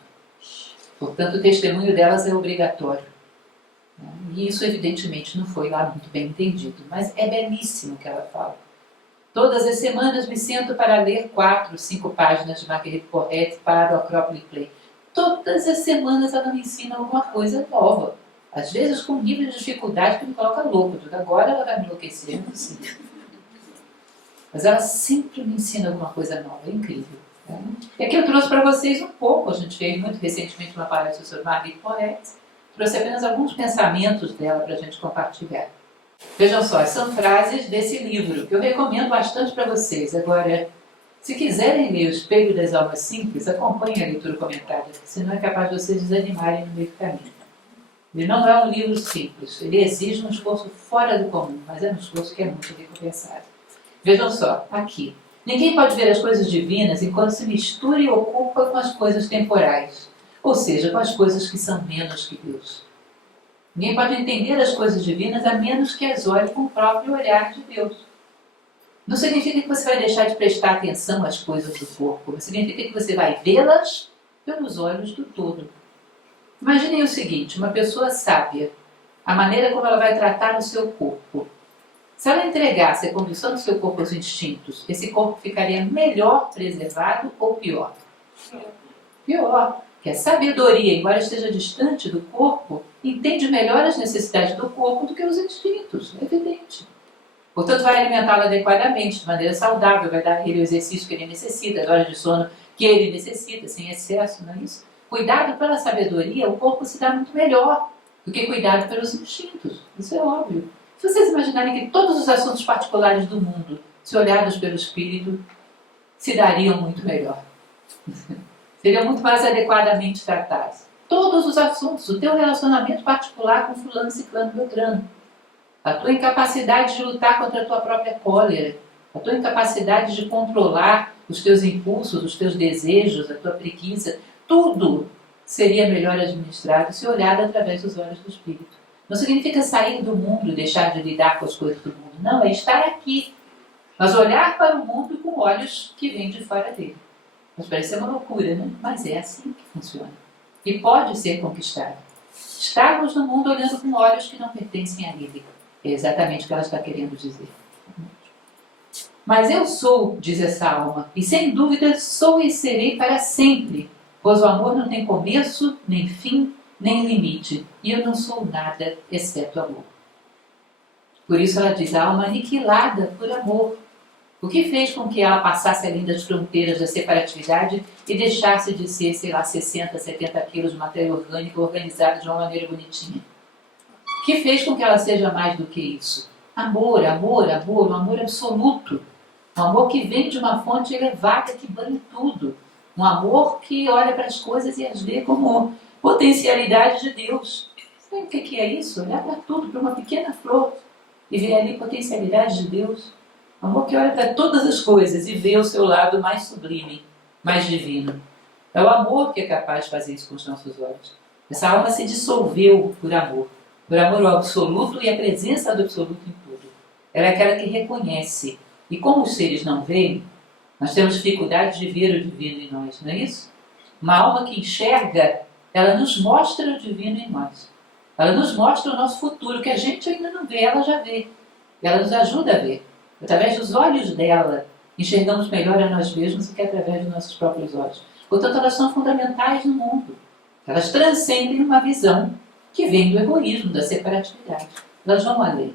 Portanto, o testemunho delas é obrigatório. E isso, evidentemente, não foi lá muito bem entendido, mas é belíssimo o que ela fala. Todas as semanas me sento para ler 4, 5 páginas de Marguerite Porete para o Acrópole Play. Todas as semanas ela me ensina alguma coisa nova. Às vezes com um nível de dificuldade que me coloca louco. Agora ela vai me enlouquecer, não é possível. Mas ela sempre me ensina alguma coisa nova, é incrível. E aqui eu trouxe para vocês um pouco, a gente fez muito recentemente uma palestra sobre Marguerite Porete, trouxe apenas alguns pensamentos dela para a gente compartilhar. Vejam só, são frases desse livro, que eu recomendo bastante para vocês. Agora, se quiserem ler O Espelho das Almas Simples, acompanhem a leitura comentada, senão é capaz de vocês desanimarem no meio do caminho. Ele não é um livro simples, ele exige um esforço fora do comum, mas é um esforço que é muito recompensado. Vejam só, aqui. Ninguém pode ver as coisas divinas enquanto se mistura e ocupa com as coisas temporais, ou seja, com as coisas que são menos que Deus. Ninguém pode entender as coisas divinas a menos que as olhe com o próprio olhar de Deus. Não significa que você vai deixar de prestar atenção às coisas do corpo, mas significa que você vai vê-las pelos olhos do todo. Imaginem o seguinte, uma pessoa sábia, a maneira como ela vai tratar o seu corpo. Se ela entregasse a condução do seu corpo aos instintos, esse corpo ficaria melhor preservado ou pior? Pior. Que a sabedoria, embora esteja distante do corpo, entende melhor as necessidades do corpo do que os instintos, é evidente. Portanto, vai alimentá-lo adequadamente, de maneira saudável, vai dar a ele o exercício que ele necessita, as horas de sono que ele necessita, sem excesso, não é isso? Cuidado pela sabedoria, o corpo se dá muito melhor do que cuidado pelos instintos, isso é óbvio. Se vocês imaginarem que todos os assuntos particulares do mundo, se olhados pelo espírito, se dariam muito melhor. Seriam muito mais adequadamente tratados. Todos os assuntos, o teu relacionamento particular com fulano, ciclano, beltrano, a tua incapacidade de lutar contra a tua própria cólera, a tua incapacidade de controlar os teus impulsos, os teus desejos, a tua preguiça, tudo seria melhor administrado se olhado através dos olhos do espírito. Não significa sair do mundo e deixar de lidar com as coisas do mundo. Não, é estar aqui. Mas olhar para o mundo com olhos que vêm de fora dele. Mas parece uma loucura, né? Mas é assim que funciona. E pode ser conquistado. Estarmos no mundo olhando com olhos que não pertencem a ele. É exatamente o que ela está querendo dizer. Mas eu sou, diz essa alma, e sem dúvida sou e serei para sempre, pois o amor não tem começo, nem fim, nem limite, e eu não sou nada exceto amor. Por isso ela diz, a alma aniquilada por amor. O que fez com que ela passasse além das fronteiras da separatividade e deixasse de ser, sei lá, 60, 70 quilos de matéria orgânica organizada de uma maneira bonitinha? O que fez com que ela seja mais do que isso? Amor, amor, amor, um amor absoluto. Um amor que vem de uma fonte elevada que banha tudo. Um amor que olha para as coisas e as vê como potencialidade de Deus. Sabe o que é isso? Olhar para tudo, para uma pequena flor e ver ali potencialidade de Deus. Um amor que olha para todas as coisas e vê o seu lado mais sublime, mais divino. É o amor que é capaz de fazer isso com os nossos olhos. Essa alma se dissolveu por amor ao absoluto e a presença do absoluto em tudo. Ela é aquela que reconhece. E como os seres não veem, nós temos dificuldade de ver o divino em nós, não é isso? Uma alma que enxerga, ela nos mostra o divino em nós. Ela nos mostra o nosso futuro, que a gente ainda não vê, ela já vê. Ela nos ajuda a ver. Através dos olhos dela, enxergamos melhor a nós mesmos do que através dos nossos próprios olhos. Portanto, elas são fundamentais no mundo. Elas transcendem uma visão que vem do egoísmo, da separatividade. Elas vão além.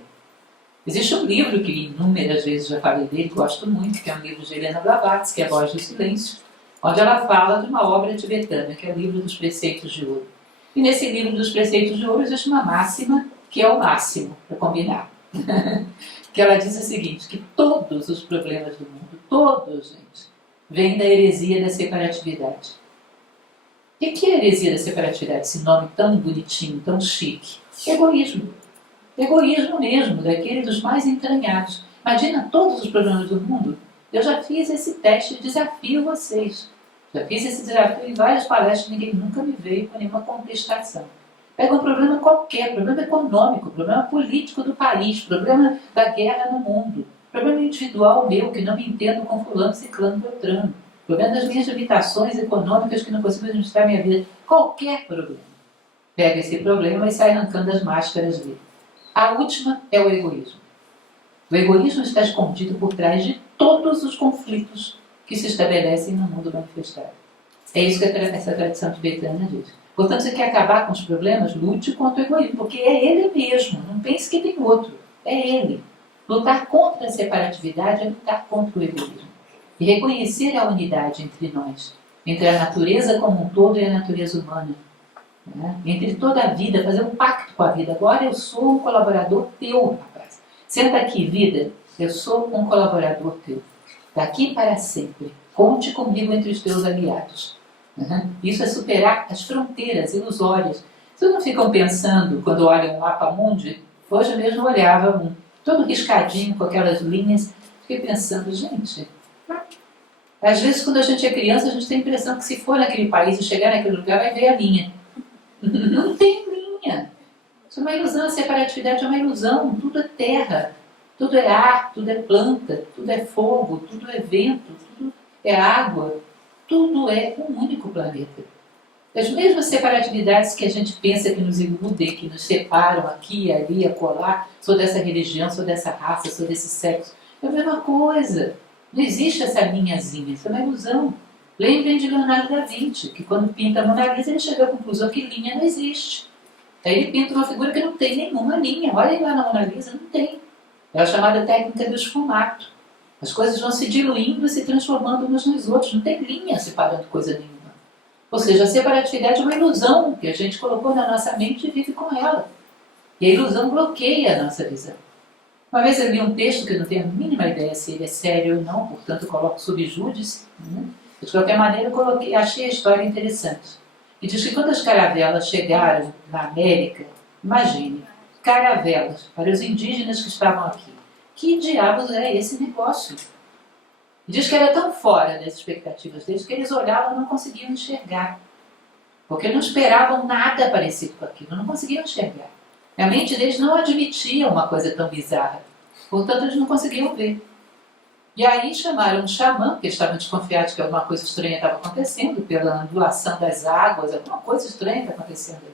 Existe um livro que inúmeras vezes já falei dele, gosto muito, que é um livro de Helena Blavatsky, que é A Voz do Silêncio, onde ela fala de uma obra tibetana, que é o livro dos Preceitos de Ouro. E nesse livro dos Preceitos de Ouro existe uma máxima que é o máximo, para combinar. Que ela diz o seguinte, que todos os problemas do mundo, todos, gente, vêm da heresia da separatividade. O que é a heresia da separatividade? Esse nome tão bonitinho, tão chique. Egoísmo. Egoísmo mesmo, daquele dos mais entranhados. Imagina todos os problemas do mundo. Eu já fiz esse teste, desafio vocês. Já fiz esse desafio em várias palestras, ninguém nunca me veio com nenhuma contestação. Pega um problema qualquer, problema econômico, problema político do país, problema da guerra no mundo, problema individual meu, que não me entendo com fulano, ciclano, beltrano, problema das minhas limitações econômicas que não consigo administrar minha vida, qualquer problema. Pega esse problema e sai arrancando as máscaras dele. A última é o egoísmo. O egoísmo está escondido por trás de todos os conflitos que se estabelecem no mundo manifestado. É isso que essa tradição tibetana diz. Portanto, você quer acabar com os problemas? Lute contra o egoísmo, porque é ele mesmo. Não pense que tem outro. É ele. Lutar contra a separatividade é lutar contra o egoísmo. E reconhecer a unidade entre nós, entre a natureza como um todo e a natureza humana. Né? Entre toda a vida, fazer um pacto com a vida. Agora eu sou um colaborador teu, rapaz. Senta aqui, vida. Eu sou um colaborador teu. Daqui para sempre. Conte comigo entre os teus aliados. Isso é superar as fronteiras ilusórias. Vocês não ficam pensando, quando olham um mapa mundi, hoje eu mesmo olhava um, todo riscadinho com aquelas linhas, fiquei pensando, gente, às vezes quando a gente é criança, a gente tem a impressão que se for naquele país e chegar naquele lugar, vai ver a linha. Não tem linha. Isso é uma ilusão, a separatividade é uma ilusão, tudo é terra, tudo é ar, tudo é planta, tudo é fogo, tudo é vento, tudo é água. Tudo é um único planeta. As mesmas separatividades que a gente pensa que nos iludem, que nos separam aqui, ali, acolá, sou dessa religião, sou dessa raça, sou desse sexo. É a mesma coisa. Não existe essa linhazinha, isso é uma ilusão. Lembrem de Leonardo da Vinci, que quando pinta a Mona Lisa, ele chega à conclusão que linha não existe. Aí ele pinta uma figura que não tem nenhuma linha. Olhem lá na Mona Lisa, não tem. É a chamada técnica do esfumato. As coisas vão se diluindo e se transformando umas nos outros. Não tem linha separando coisa nenhuma. Ou seja, a separatividade é uma ilusão que a gente colocou na nossa mente e vive com ela. E a ilusão bloqueia a nossa visão. Uma vez eu li um texto que eu não tenho a mínima ideia se ele é sério ou não, portanto eu coloco subjúdice. De qualquer maneira, eu achei a história interessante. E diz que quando as caravelas chegaram na América, imagine, caravelas para os indígenas que estavam aqui. Que diabos é esse negócio? E diz que era tão fora das expectativas deles que eles olhavam e não conseguiam enxergar. Porque não esperavam nada parecido com aquilo, não conseguiam enxergar. A mente deles não admitia uma coisa tão bizarra. Portanto, eles não conseguiam ver. E aí chamaram um xamã, porque estavam desconfiados que alguma coisa estranha estava acontecendo, pela ondulação das águas, alguma coisa estranha está acontecendo aí.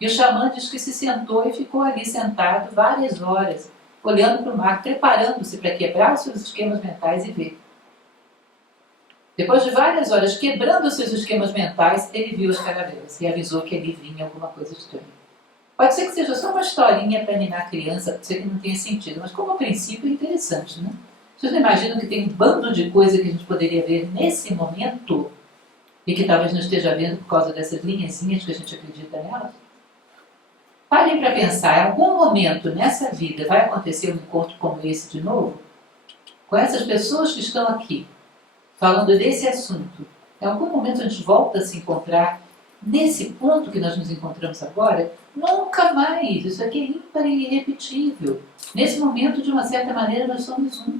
E o xamã diz que se sentou e ficou ali sentado várias horas, olhando para o mar, preparando-se para quebrar os seus esquemas mentais e ver. Depois de várias horas quebrando os seus esquemas mentais, ele viu as caravelas e avisou que ali vinha alguma coisa estranha. Pode ser que seja só uma historinha para animar a criança, pode ser que não tenha sentido, mas como princípio é interessante, né? Vocês não imaginam que tem um bando de coisa que a gente poderia ver nesse momento e que talvez não esteja vendo por causa dessas linhazinhas que a gente acredita nelas? Parem para pensar, em algum momento nessa vida vai acontecer um encontro como esse de novo? Com essas pessoas que estão aqui, falando desse assunto. Em algum momento a gente volta a se encontrar nesse ponto que nós nos encontramos agora? Nunca mais! Isso aqui é ímpar e irrepetível. Nesse momento, de uma certa maneira, nós somos um.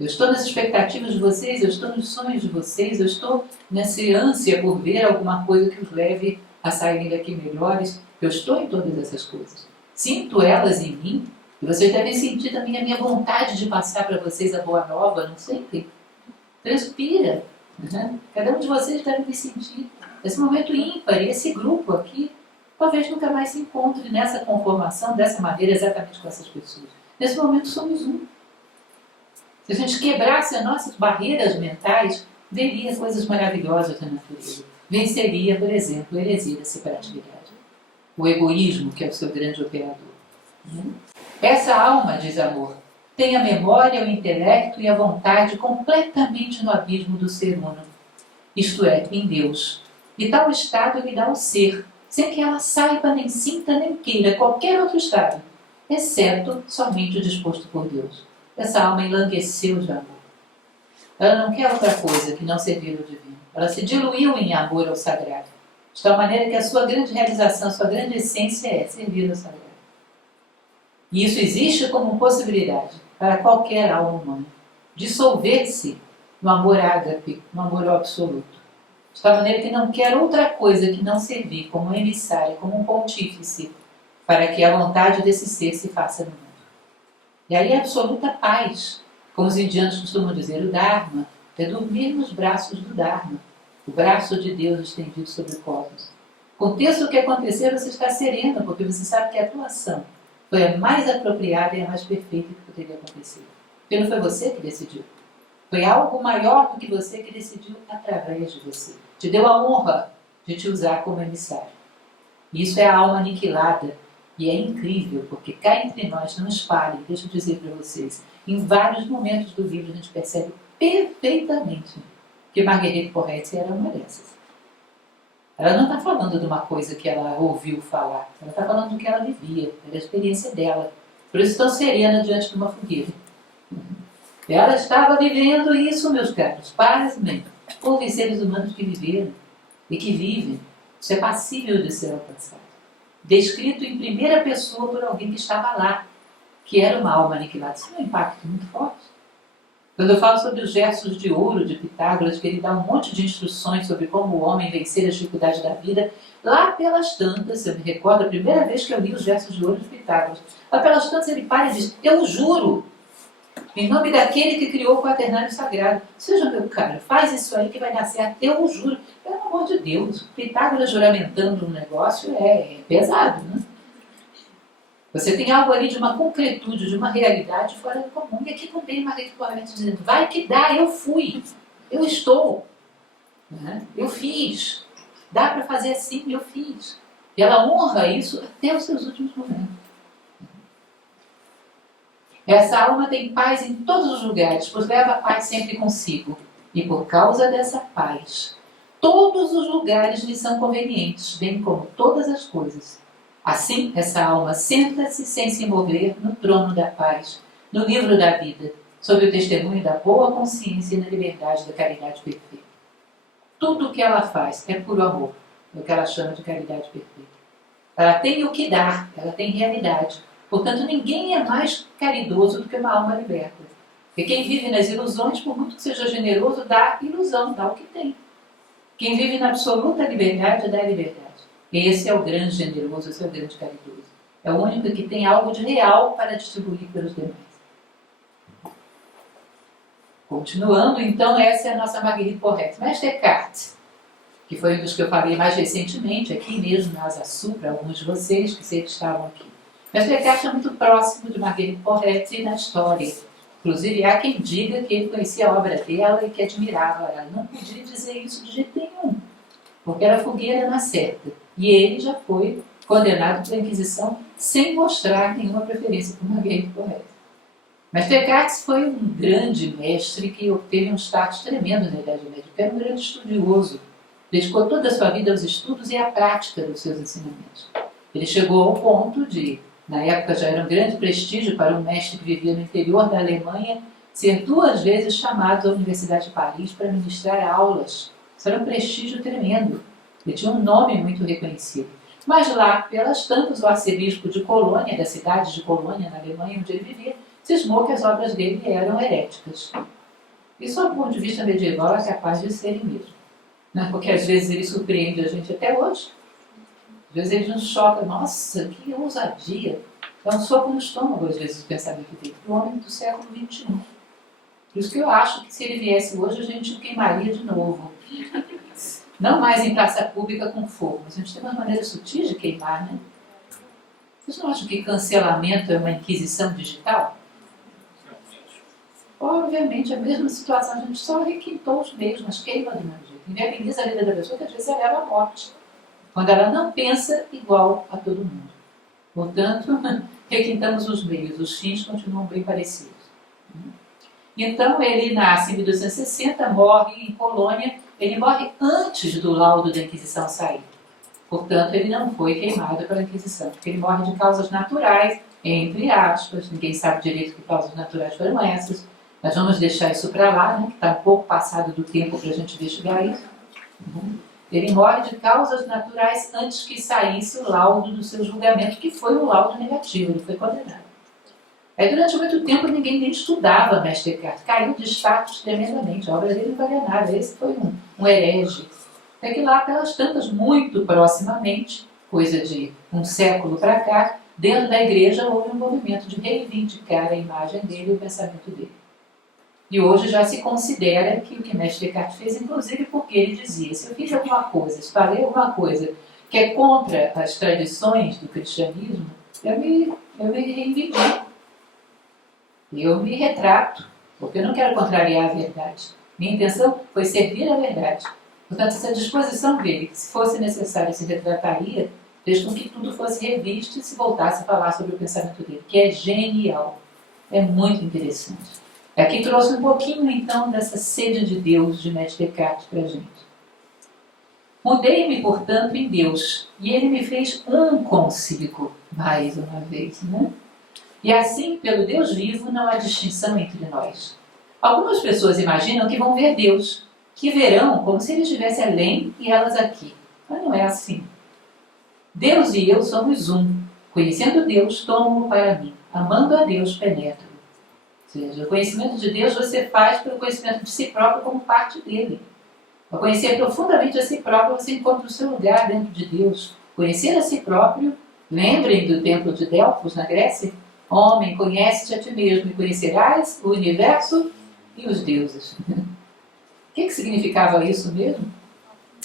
Eu estou nas expectativas de vocês, eu estou nos sonhos de vocês, eu estou nessa ânsia por ver alguma coisa que os leve a saírem daqui melhores. Eu estou em todas essas coisas. Sinto elas em mim, e vocês devem sentir também a minha vontade de passar para vocês a boa nova, não sentem? Transpira. Cada um de vocês deve me sentir. Esse momento ímpar, esse grupo aqui, talvez nunca mais se encontre nessa conformação, dessa maneira, exatamente com essas pessoas. Nesse momento somos um. Se a gente quebrasse as nossas barreiras mentais, veria coisas maravilhosas na natureza. Venceria, por exemplo, a heresia da separatividade. O egoísmo, que é o seu grande operador. Essa alma, diz Amor, tem a memória, o intelecto e a vontade completamente no abismo do ser uno, isto é, em Deus. E tal estado lhe dá o ser, sem que ela saiba, nem sinta, nem queira qualquer outro estado, exceto somente o disposto por Deus. Essa alma enlangueceu de amor. Ela não quer outra coisa que não servir ao divino. Ela se diluiu em amor ao sagrado, de tal maneira que a sua grande realização, a sua grande essência é servir ao sagrado. E isso existe como possibilidade para qualquer alma humana. Dissolver-se no amor ágape, no amor absoluto. De tal maneira que não quer outra coisa que não servir como emissário, como um pontífice, para que a vontade desse ser se faça no mundo. E aí a absoluta paz, como os indianos costumam dizer, o Dharma, é dormir nos braços do Dharma, o braço de Deus estendido sobre o cosmos. Aconteça o que acontecer, você está sereno, porque você sabe que a tua ação foi a mais apropriada e a mais perfeita que poderia acontecer. Porque não foi você que decidiu. Foi algo maior do que você que decidiu através de você. Te deu a honra de te usar como emissário. E isso é a alma aniquilada. E é incrível, porque cá entre nós, não espalhe, deixa eu dizer para vocês, em vários momentos do livro a gente percebe perfeitamente que Marguerite Porete era uma dessas. Ela não está falando de uma coisa que ela ouviu falar, ela está falando do que ela vivia, era a experiência dela. Por isso tão serena diante de uma fogueira. Ela estava vivendo isso, meus caros, pasmem. Houve seres humanos que viveram e que vivem. Isso é passível de ser alcançado. Descrito em primeira pessoa por alguém que estava lá, que era uma alma aniquilada. Isso é um impacto muito forte. Quando eu falo sobre os versos de ouro de Pitágoras, que ele dá um monte de instruções sobre como o homem vencer as dificuldades da vida, lá pelas tantas, eu me recordo a primeira vez que eu li os versos de ouro de Pitágoras, lá pelas tantas ele para e diz, eu juro, em nome daquele que criou o quaternário sagrado, seja meu caro, faz isso aí que vai dar certo, eu juro. Pelo amor amor de Deus, Pitágoras juramentando um negócio é pesado, né? Você tem algo ali de uma concretude, de uma realidade fora do comum. E aqui também Margarida Corrêa dizendo, vai que dá, eu fui, eu estou, né? Eu fiz, dá para fazer assim, eu fiz. E ela honra isso até os seus últimos momentos. Essa alma tem paz em todos os lugares, pois leva a paz sempre consigo. E por causa dessa paz, todos os lugares lhe são convenientes, bem como todas as coisas. Assim, essa alma senta-se sem se mover no trono da paz, no livro da vida, sob o testemunho da boa consciência e na liberdade da caridade perfeita. Tudo o que ela faz é puro amor, é o que ela chama de caridade perfeita. Ela tem o que dar, ela tem realidade. Portanto, ninguém é mais caridoso do que uma alma liberta. Porque quem vive nas ilusões, por muito que seja generoso, dá ilusão, dá o que tem. Quem vive na absoluta liberdade, dá a liberdade. Esse é o grande generoso, esse é o grande caridoso. É o único que tem algo de real para distribuir pelos demais. Continuando, então, essa é a nossa Marguerite Porete. Mas Descartes, que foi um dos que eu falei mais recentemente, aqui mesmo na Asa Sul, para alguns de vocês que sei que estavam aqui. Mas Descartes é muito próximo de Marguerite Porete na história. Inclusive, há quem diga que ele conhecia a obra dela e que admirava ela. Não podia dizer isso de jeito nenhum, porque era fogueira na certa. E ele já foi condenado pela Inquisição sem mostrar nenhuma preferência por Marguerite Porete. Mas Descartes foi um grande mestre que obteve um status tremendo na Idade Média. Era um grande estudioso. Dedicou toda a sua vida aos estudos e à prática dos seus ensinamentos. Ele chegou ao ponto de, na época já era um grande prestígio para um mestre que vivia no interior da Alemanha, ser 2 vezes chamado à Universidade de Paris para ministrar aulas. Isso era um prestígio tremendo. Ele tinha um nome muito reconhecido. Mas lá, pelas tantas, o arcebispo de Colônia, da cidade de Colônia, na Alemanha, onde ele vivia, cismou que as obras dele eram heréticas. Isso, do ponto de vista medieval, é capaz de serem mesmo. Né? Porque às vezes ele surpreende a gente até hoje. Às vezes ele nos choca. Nossa, que ousadia! Dá um soco no estômago, às vezes, o pensamento dele. O homem do século XXI. Por isso que eu acho que se ele viesse hoje, a gente o queimaria de novo. Não mais em praça pública com fogo, mas a gente tem uma maneira sutil de queimar, né? Vocês não acham que cancelamento é uma inquisição digital? Obviamente, a mesma situação, a gente só requintou os meios, mas queima do mesmo jeito. Inviabiliza a vida da pessoa, que às vezes ela leva à morte. Quando ela não pensa igual a todo mundo. Portanto, requintamos os meios, os fins continuam bem parecidos. Então, ele nasce em 1260, morre em Colônia. Ele morre antes do laudo da Inquisição sair. Portanto, ele não foi queimado pela Inquisição, porque ele morre de causas naturais, entre aspas. Ninguém sabe direito que causas naturais foram essas. Mas vamos deixar isso para lá, né, que está um pouco passado do tempo para a gente investigar isso. Ele morre de causas naturais antes que saísse o laudo do seu julgamento, que foi um laudo negativo, ele foi condenado. Aí, durante muito tempo, ninguém nem estudava Mestre Descartes. Caiu de status tremendamente. A obra dele não valia nada. Esse foi um herege. Até que lá, pelas tantas, muito proximamente, coisa de um século para cá, dentro da igreja houve um movimento de reivindicar a imagem dele e o pensamento dele. E hoje já se considera que o que Mestre Descartes fez, inclusive porque ele dizia, se eu fiz alguma coisa, se falei alguma coisa que é contra as tradições do cristianismo, eu me reivindico. Eu me retrato, porque eu não quero contrariar a verdade. Minha intenção foi servir a verdade. Portanto, essa disposição dele, que se fosse necessário se retrataria, fez com que tudo fosse revisto e se voltasse a falar sobre o pensamento dele, que é genial. É muito interessante. Aqui trouxe um pouquinho, então, dessa sede de Deus de Mestre Descartes para a gente. Mudei-me, portanto, em Deus, e ele me fez um consigo, mais uma vez, né? E assim, pelo Deus vivo, não há distinção entre nós. Algumas pessoas imaginam que vão ver Deus, que verão como se ele estivesse além e elas aqui. Mas não é assim. Deus e eu somos um. Conhecendo Deus, tomo-o para mim. Amando a Deus, penetro. Ou seja, o conhecimento de Deus você faz pelo conhecimento de si próprio como parte dele. Ao conhecer profundamente a si próprio, você encontra o seu lugar dentro de Deus. Conhecer a si próprio, lembrem do templo de Delfos, na Grécia? Homem, conhece-te a ti mesmo e conhecerás o universo e os deuses. O que significava isso mesmo?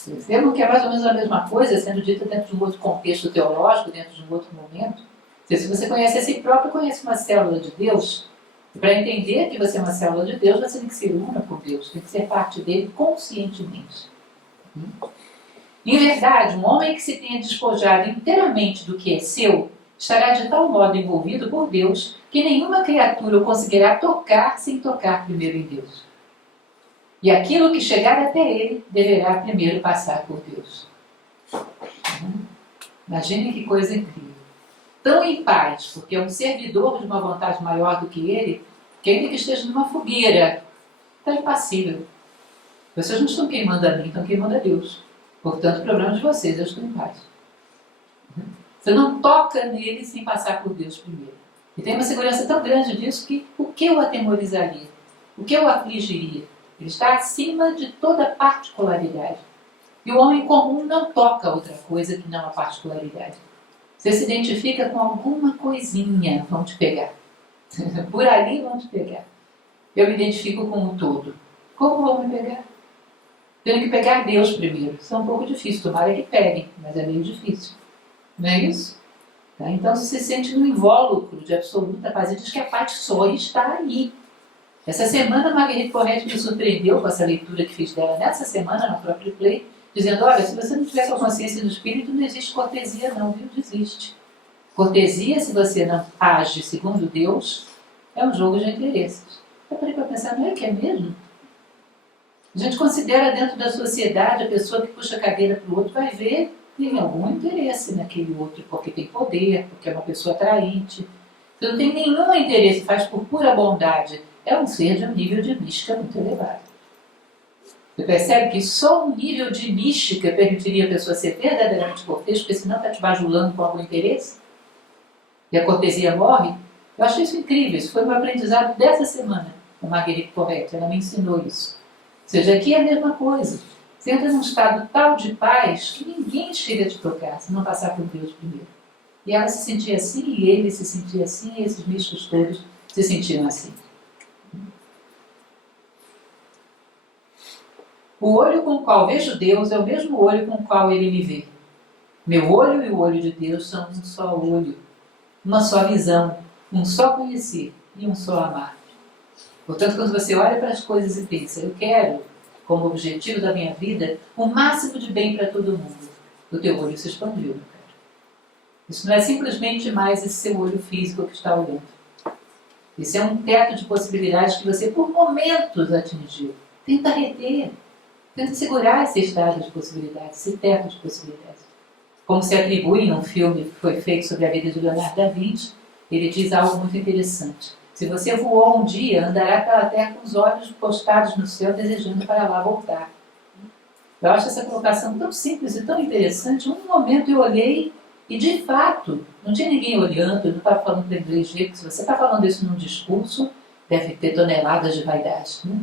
Percebam que é mais ou menos a mesma coisa, sendo dita dentro de um outro contexto teológico, dentro de um outro momento. Se você conhece a si próprio, conhece uma célula de Deus. E para entender que você é uma célula de Deus, você tem que ser una com Deus, tem que ser parte dele conscientemente. Em verdade, um homem que se tenha despojado inteiramente do que é seu, estará de tal modo envolvido por Deus, que nenhuma criatura o conseguirá tocar sem tocar primeiro em Deus. E aquilo que chegar até ele, deverá primeiro passar por Deus. Imagine que coisa incrível. Tão em paz, porque é um servidor de uma vontade maior do que ele, que ainda que esteja numa fogueira, está impassível. Vocês não estão queimando a mim, estão queimando a Deus. Portanto, o problema de vocês, eu estou em paz. Você não toca nele sem passar por Deus primeiro. E tem uma segurança tão grande disso que o que o atemorizaria? O que o afligiria? Ele está acima de toda particularidade. E o homem comum não toca outra coisa que não a particularidade. Você se identifica com alguma coisinha, vão te pegar. Por ali vão te pegar. Eu me identifico com o todo. Como vão me pegar? Tenho que pegar Deus primeiro. Isso é um pouco difícil, tomara que peguem, mas é meio difícil. Não é isso? Tá? Então você se sente num invólucro de absoluta paz e diz que a paz só está aí. Essa semana a Marguerite Porret me surpreendeu com essa leitura que fiz dela nessa semana, no próprio Play, dizendo, olha, se você não tiver com a consciência do espírito, não existe cortesia não, viu? Desiste. Cortesia, se você não age segundo Deus, é um jogo de interesses. Eu parei para pensar, não é que é mesmo? A gente considera dentro da sociedade a pessoa que puxa a cadeira para o outro, vai ver que tem algum interesse naquele outro, porque tem poder, porque é uma pessoa atraente. Se não tem nenhum interesse, faz por pura bondade, é um ser de um nível de mística muito elevado. Você percebe que só um nível de mística permitiria a pessoa ser verdadeiramente cortês, porque senão está te bajulando com algum interesse? E a cortesia morre? Eu achei isso incrível, isso foi um aprendizado dessa semana, a Marguerite Porret, ela me ensinou isso. Ou seja, aqui é a mesma coisa. Você entra num estado tal de paz que ninguém chega a te tocar, se não passar por Deus primeiro. E ela se sentia assim, e ele se sentia assim, e esses místicos todos se sentiam assim. O olho com o qual vejo Deus é o mesmo olho com o qual ele me vê. Meu olho e o olho de Deus são um só olho, uma só visão, um só conhecer e um só amar. Portanto, quando você olha para as coisas e pensa, eu quero, como objetivo da minha vida, o máximo de bem para todo mundo, o teu olho se expandiu, meu caro. Isso não é simplesmente mais esse seu olho físico que está olhando. Isso é um teto de possibilidades que você, por momentos, atingiu. Tenta reter. Tenta segurar esse estado de possibilidades, esse teto de possibilidades. Como se atribui num filme que foi feito sobre a vida de Leonardo da Vinci, ele diz algo muito interessante. Se você voou um dia, andará pela terra com os olhos postados no céu, desejando para lá voltar. Eu acho essa colocação tão simples e tão interessante. Um momento eu olhei e, de fato, não tinha ninguém olhando, eu não estava falando para inglês. Se você está falando isso num discurso, deve ter toneladas de vaidade, né?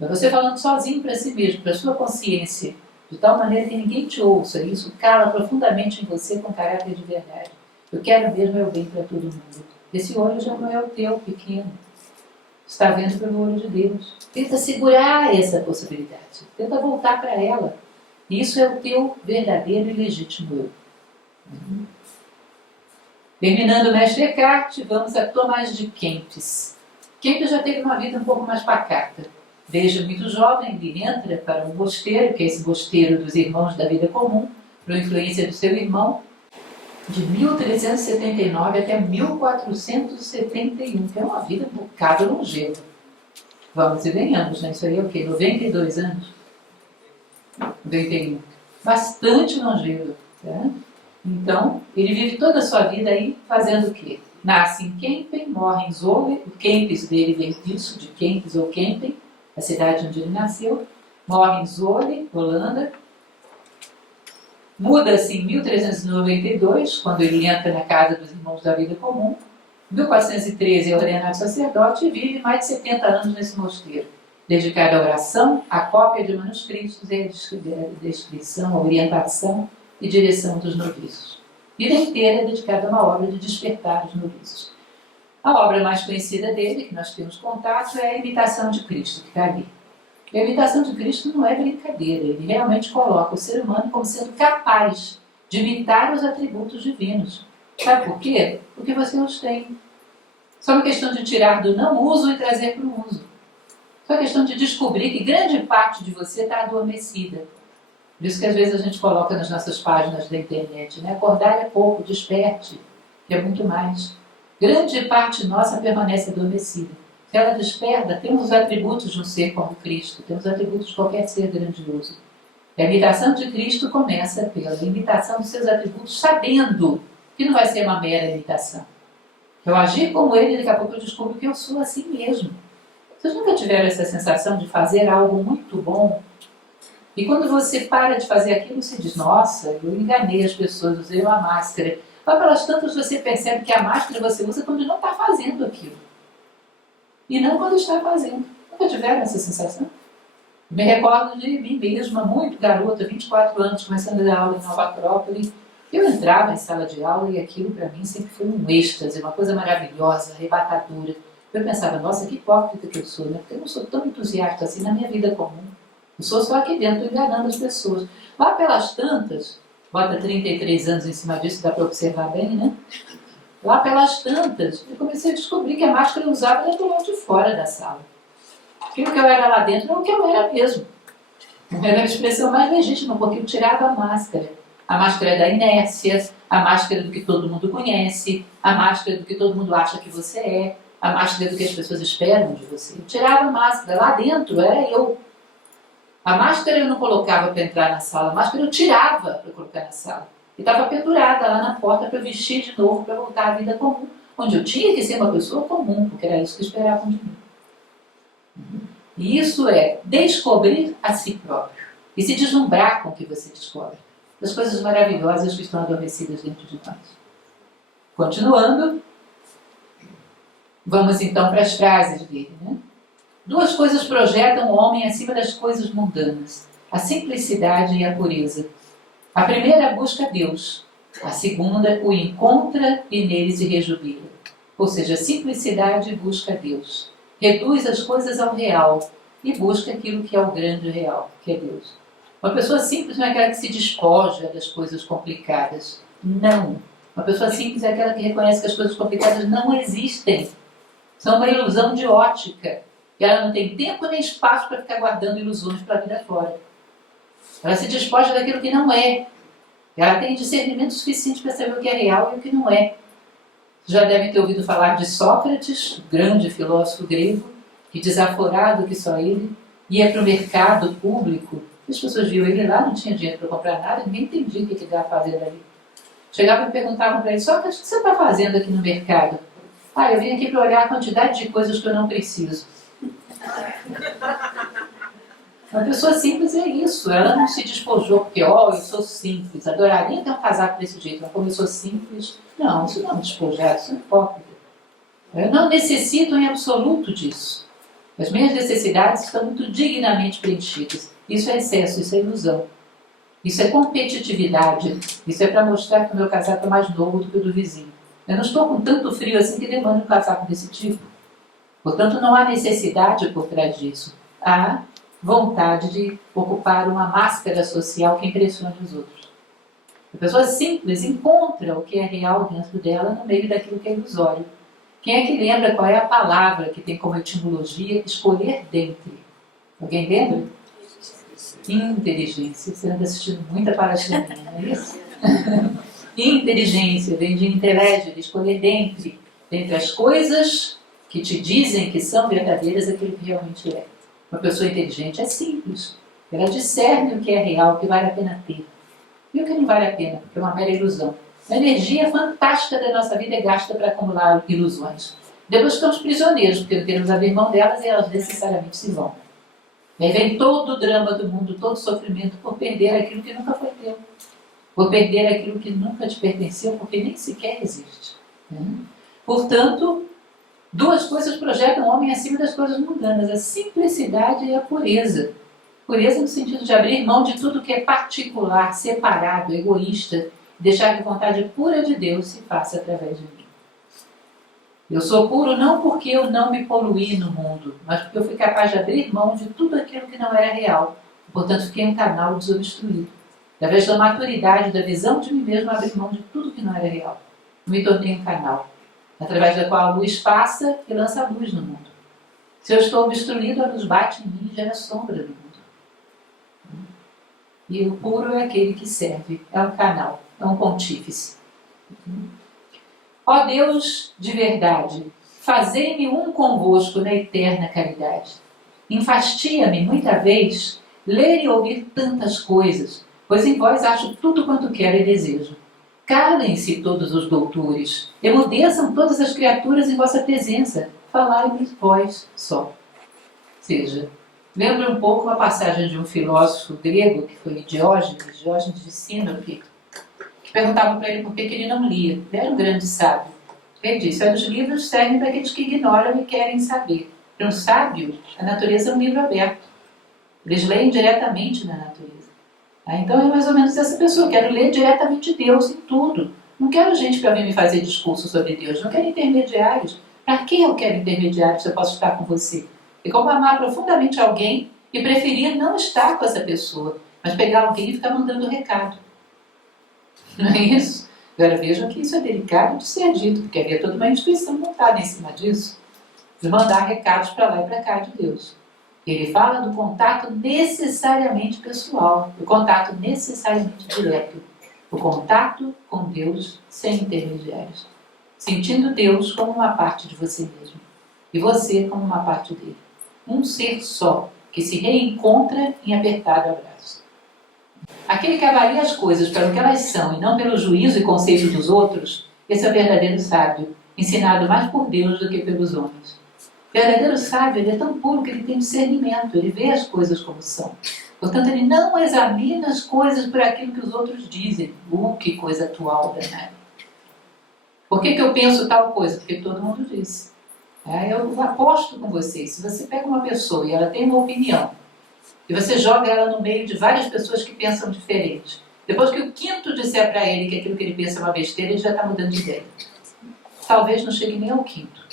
Mas você falando sozinho para si mesmo, para a sua consciência, de tal maneira que ninguém te ouça, isso cala profundamente em você com caráter de verdade. Eu quero mesmo é o bem para todo mundo. Esse olho já não é o teu pequeno. Está vendo pelo olho de Deus. Tenta segurar essa possibilidade. Tenta voltar para ela. Isso é o teu verdadeiro e legítimo eu. Terminando o Mestre Eckhart, vamos a Tomás de Kempis. Kempis já teve uma vida um pouco mais pacata. Desde muito jovem, ele entra para um mosteiro, que é esse mosteiro dos irmãos da vida comum, por influência do seu irmão, de 1379 até 1471, que é uma vida um bocado longeva. Vamos e venhamos, né? Isso aí é o quê? 92 anos? 91. Bastante longevo. Tá? Então, ele vive toda a sua vida aí fazendo o quê? Nasce em Kempen, morre em Zwolle, o Kempis dele vem disso, de Kempis ou Kempen, a cidade onde ele nasceu, morre em Zwolle, Holanda, muda-se em 1392, quando ele entra na casa dos irmãos da vida comum, em 1413 é ordenado sacerdote e vive mais de 70 anos nesse mosteiro, dedicado à oração, à cópia de manuscritos e à descrição, à orientação e direção dos noviços. Vida inteira dedicada a uma obra de despertar os noviços. A obra mais conhecida dele, que nós temos contato, é a Imitação de Cristo, que está ali. E a imitação de Cristo não é brincadeira, ele realmente coloca o ser humano como sendo capaz de imitar os atributos divinos. Sabe por quê? Porque você os tem. Só uma questão de tirar do não uso e trazer para o uso. Só uma questão de descobrir que grande parte de você está adormecida. Por isso que às vezes a gente coloca nas nossas páginas da internet, né? Acordar é pouco, desperte, que é muito mais. Grande parte nossa permanece adormecida. Se ela desperta, temos os atributos de um ser como Cristo, temos os atributos de qualquer ser grandioso. E a imitação de Cristo começa pela imitação dos seus atributos, sabendo que não vai ser uma mera imitação. Eu agir como ele, daqui a pouco eu descubro que eu sou assim mesmo. Vocês nunca tiveram essa sensação de fazer algo muito bom? E quando você para de fazer aquilo, você diz, nossa, eu enganei as pessoas, usei uma máscara. Mas pelas tantas você percebe que a máscara você usa quando não está fazendo aquilo. E não quando está fazendo. Nunca tiveram essa sensação? Me recordo de mim mesma, muito garota, 24 anos, começando a dar aula em Nova Acrópole. Eu entrava em sala de aula e aquilo para mim sempre foi um êxtase, uma coisa maravilhosa, arrebatadora. Eu pensava, nossa, que hipócrita que eu sou, né? Porque eu não sou tão entusiasta assim na minha vida comum. Eu sou só aqui dentro, enganando as pessoas. Lá pelas tantas, bota 33 anos em cima disso, dá para observar bem, né? Lá pelas tantas, eu comecei a descobrir que a máscara eu usava era do lado de fora da sala. Porque o que eu era lá dentro é o que eu era mesmo. Era a expressão mais legítima, porque eu tirava a máscara. A máscara da inércia, a máscara do que todo mundo conhece, a máscara do que todo mundo acha que você é, a máscara do que as pessoas esperam de você. Eu tirava a máscara, lá dentro era eu. A máscara eu não colocava para entrar na sala, a máscara eu tirava para colocar na sala. E estava pendurada lá na porta para vestir de novo, para voltar à vida comum, onde eu tinha que ser uma pessoa comum, porque era isso que esperavam de mim. E isso é descobrir a si próprio e se deslumbrar com o que você descobre, das coisas maravilhosas que estão adormecidas dentro de nós. Continuando, vamos então para as frases dele, né? Duas coisas projetam o homem acima das coisas mundanas: a simplicidade e a pureza. A primeira busca Deus, a segunda o encontra e nele se rejubila. Ou seja, a simplicidade busca Deus, reduz as coisas ao real e busca aquilo que é o grande real, que é Deus. Uma pessoa simples não é aquela que se despoja das coisas complicadas. Não. Uma pessoa simples é aquela que reconhece que as coisas complicadas não existem. São uma ilusão de ótica. E ela não tem tempo nem espaço para ficar guardando ilusões para a vida fora. Ela se despoja daquilo que não é. Ela tem discernimento suficiente para saber o que é real e o que não é. Já devem ter ouvido falar de Sócrates, grande filósofo grego, que desaforado que só ele, ia para o mercado público. As pessoas viam ele lá, não tinha dinheiro para comprar nada, ninguém entendia o que ele estava fazendo ali. Chegavam e perguntavam para ele, Sócrates, o que você está fazendo aqui no mercado? Eu vim aqui para olhar a quantidade de coisas que eu não preciso. Uma pessoa simples é isso, ela não se despojou porque, eu sou simples, adoraria ter um casaco desse jeito, mas como eu sou simples, não, isso não é um despojado, isso é hipócrita. Eu não necessito em absoluto disso. As minhas necessidades estão muito dignamente preenchidas. Isso é excesso, isso é ilusão. Isso é competitividade, isso é para mostrar que o meu casaco é mais novo do que o do vizinho. Eu não estou com tanto frio assim que demanda um casaco desse tipo. Portanto, não há necessidade por trás disso. Há vontade de ocupar uma máscara social que impressione os outros. A pessoa simples encontra o que é real dentro dela no meio daquilo que é ilusório. Quem é que lembra qual é a palavra que tem como etimologia escolher dentre? Alguém lembra? Inteligência. Você anda assistindo muita palestra, não é isso? Inteligência vem de intelegere, escolher dentre as coisas que te dizem que são verdadeiras aquilo que realmente é. Uma pessoa inteligente é simples. Ela discerne o que é real, o que vale a pena ter. E o que não vale a pena, porque é uma mera ilusão. A energia fantástica da nossa vida é gasta para acumular ilusões. Depois ficamos prisioneiros, porque não queremos abrir mão delas e elas necessariamente se vão. E aí vem todo o drama do mundo, todo o sofrimento por perder aquilo que nunca foi teu. Por perder aquilo que nunca te pertenceu, porque nem sequer existe. Portanto, duas coisas projetam o homem acima das coisas mundanas: a simplicidade e a pureza. Pureza no sentido de abrir mão de tudo que é particular, separado, egoísta, deixar que a vontade pura de Deus se faça através de mim. Eu sou puro não porque eu não me poluí no mundo, mas porque eu fui capaz de abrir mão de tudo aquilo que não era real. Portanto, fiquei um canal desobstruído. Através da maturidade, da visão de mim mesmo, abri mão de tudo que não era real. Me tornei um canal, através da qual a luz passa e lança a luz no mundo. Se eu estou obstruído, a luz bate em mim e gera sombra no mundo. E o puro é aquele que serve, é um canal, é um pontífice. Ó Deus de verdade, fazei-me um convosco na eterna caridade. Enfastia-me, muita vez, ler e ouvir tantas coisas, pois em vós acho tudo quanto quero e desejo. Calem-se todos os doutores, emudeçam todas as criaturas em vossa presença, falai-me vós só. Ou seja, lembra um pouco uma passagem de um filósofo grego, que foi Diógenes de Sinope, que perguntavam para ele por que ele não lia. Ele era um grande sábio. Ele disse: os livros servem para aqueles que ignoram e querem saber. Para um sábio, a natureza é um livro aberto. Eles leem diretamente na natureza. Então é mais ou menos essa pessoa. Quero ler diretamente Deus em tudo. Não quero gente para vir me fazer discurso sobre Deus. Não quero intermediários. Para que eu quero intermediários se eu posso estar com você? É como amar profundamente alguém e preferir não estar com essa pessoa, mas pegar alguém e ficar mandando recado. Não é isso? Agora vejam que isso é delicado de ser dito, porque havia toda uma instituição montada em cima disso, de mandar recados para lá e para cá de Deus. Ele fala do contato necessariamente pessoal, do contato necessariamente direto, o contato com Deus sem intermediários, sentindo Deus como uma parte de você mesmo e você como uma parte dele. Um ser só, que se reencontra em apertado abraço. Aquele que avalia as coisas pelo que elas são e não pelo juízo e conceito dos outros, esse é o verdadeiro sábio, ensinado mais por Deus do que pelos homens. O verdadeiro sábio, ele é tão puro que ele tem discernimento, ele vê as coisas como são. Portanto, ele não examina as coisas por aquilo que os outros dizem. Que coisa atual danada. Por que eu penso tal coisa? Porque todo mundo disse. Eu aposto com vocês, se você pega uma pessoa e ela tem uma opinião, e você joga ela no meio de várias pessoas que pensam diferente, depois que o quinto disser para ele que aquilo que ele pensa é uma besteira, ele já está mudando de ideia. Talvez não chegue nem ao quinto.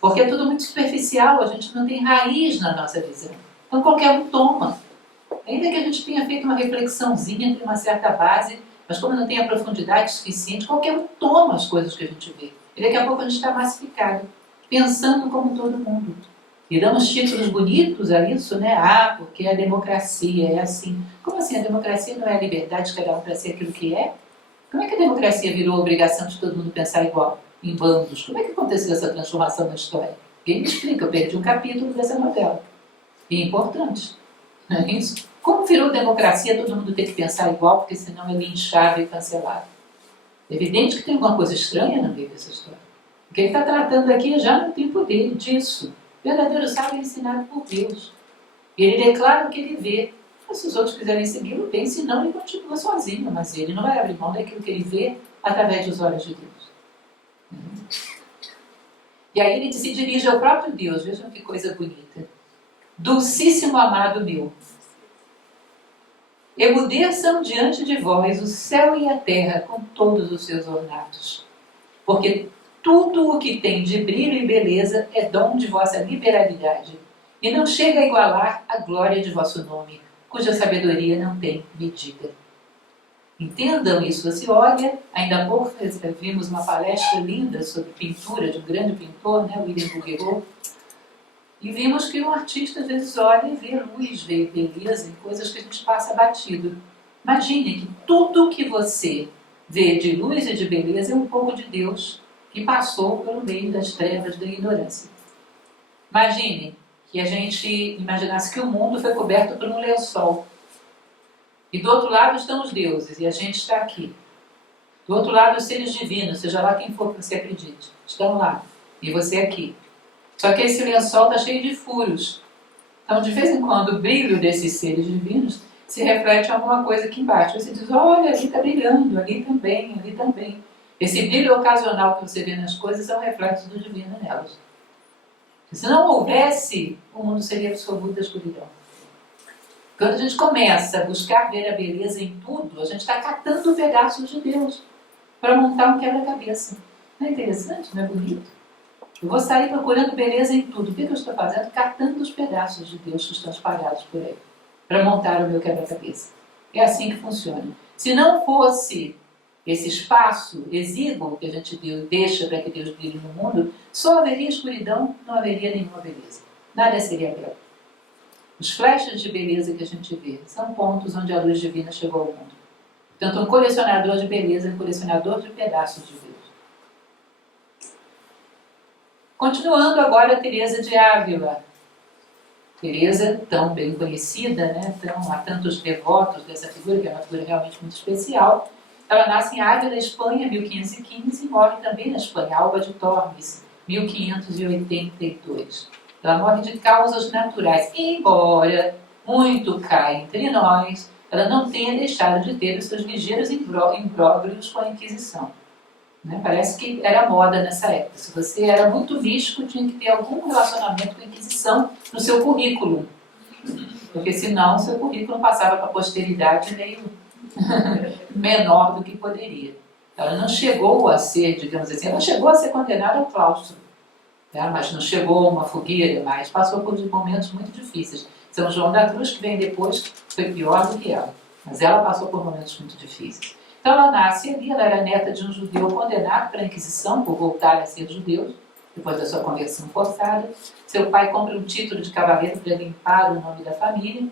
Porque é tudo muito superficial, a gente não tem raiz na nossa visão. Então qualquer um toma. Ainda que a gente tenha feito uma reflexãozinha, tem uma certa base, mas como não tem a profundidade suficiente, qualquer um toma as coisas que a gente vê. E daqui a pouco a gente está massificado, pensando como todo mundo. E damos títulos bonitos a isso, né? Porque a democracia é assim. Como assim? A democracia não é a liberdade de cada um para ser aquilo que é? Como é que a democracia virou a obrigação de todo mundo pensar igual? Em bandos. Como é que aconteceu essa transformação na história? Quem me explica? Eu perdi um capítulo dessa novela. E é importante. Não é isso? Como virou democracia todo mundo tem que pensar igual, porque senão é linchado e cancelado? É evidente que tem alguma coisa estranha no meio dessa história. O que ele está tratando aqui é já no tempo dele, disso. O verdadeiro sábio é ensinado por Deus. E ele declara o que ele vê. Mas se os outros quiserem segui-lo, bem, senão ele continua sozinho. Mas ele não vai abrir mão daquilo que ele vê através dos olhos de Deus. E aí ele se dirige ao próprio Deus. Vejam que coisa bonita. Dulcíssimo amado meu, emudeçam diante de vós o céu e a terra com todos os seus ornatos, porque tudo o que tem de brilho e beleza é dom de vossa liberalidade, e não chega a igualar a glória de vosso nome, cuja sabedoria não tem medida. Entendam isso. Você olha, ainda há pouco vimos uma palestra linda sobre pintura de um grande pintor, né, William Bouguereau, e vimos que um artista às vezes olha e vê luz, vê beleza em coisas que a gente passa batido. Imagine que tudo que você vê de luz e de beleza é um pouco de Deus que passou pelo meio das trevas da ignorância. Imagine que a gente imaginasse que o mundo foi coberto por um lençol. E do outro lado estão os deuses, e a gente está aqui. Do outro lado os seres divinos, seja lá quem for que você acredite, estão lá, e você aqui. Só que esse lençol está cheio de furos. Então, de vez em quando, o brilho desses seres divinos se reflete em alguma coisa aqui embaixo. Você diz, olha, ali está brilhando, ali também, ali também. Esse brilho ocasional que você vê nas coisas é um reflexo do divino nelas. Se não houvesse, o mundo seria absoluta escuridão. Quando a gente começa a buscar ver a beleza em tudo, a gente está catando pedaços de Deus para montar um quebra-cabeça. Não é interessante? Não é bonito? Eu vou sair procurando beleza em tudo. O que eu estou fazendo? Catando os pedaços de Deus que estão espalhados por aí, para montar o meu quebra-cabeça. É assim que funciona. Se não fosse esse espaço exíguo que a gente deixa para que Deus brilhe no mundo, só haveria escuridão, não haveria nenhuma beleza. Nada seria belo. Os flashes de beleza que a gente vê são pontos onde a luz divina chegou ao mundo. Portanto, um colecionador de beleza é um colecionador de pedaços de Deus. Continuando agora, Teresa de Ávila. Teresa, tão bem conhecida, né? Há tantos devotos dessa figura, que é uma figura realmente muito especial. Ela nasce em Ávila, Espanha, 1515, e morre também na Espanha, Alba de Tormes, 1582. Ela morre de causas naturais, embora muito cá entre nós, ela não tenha deixado de ter os seus ligeiros imbróglios com a Inquisição. Né? Parece que era moda nessa época. Se você era muito místico, tinha que ter algum relacionamento com a Inquisição no seu currículo. Porque senão seu currículo passava para a posteridade meio menor do que poderia. Ela não chegou a ser, digamos assim, ela chegou a ser condenada ao claustro, tá? Mas não chegou a uma fogueira, mas passou por momentos muito difíceis. São João da Cruz, que vem depois, foi pior do que ela. Mas ela passou por momentos muito difíceis. Então ela nasce ali, ela era neta de um judeu condenado pela Inquisição por voltar a ser judeu, depois da sua conversão forçada. Seu pai compra um título de cavaleiro para limpar o nome da família.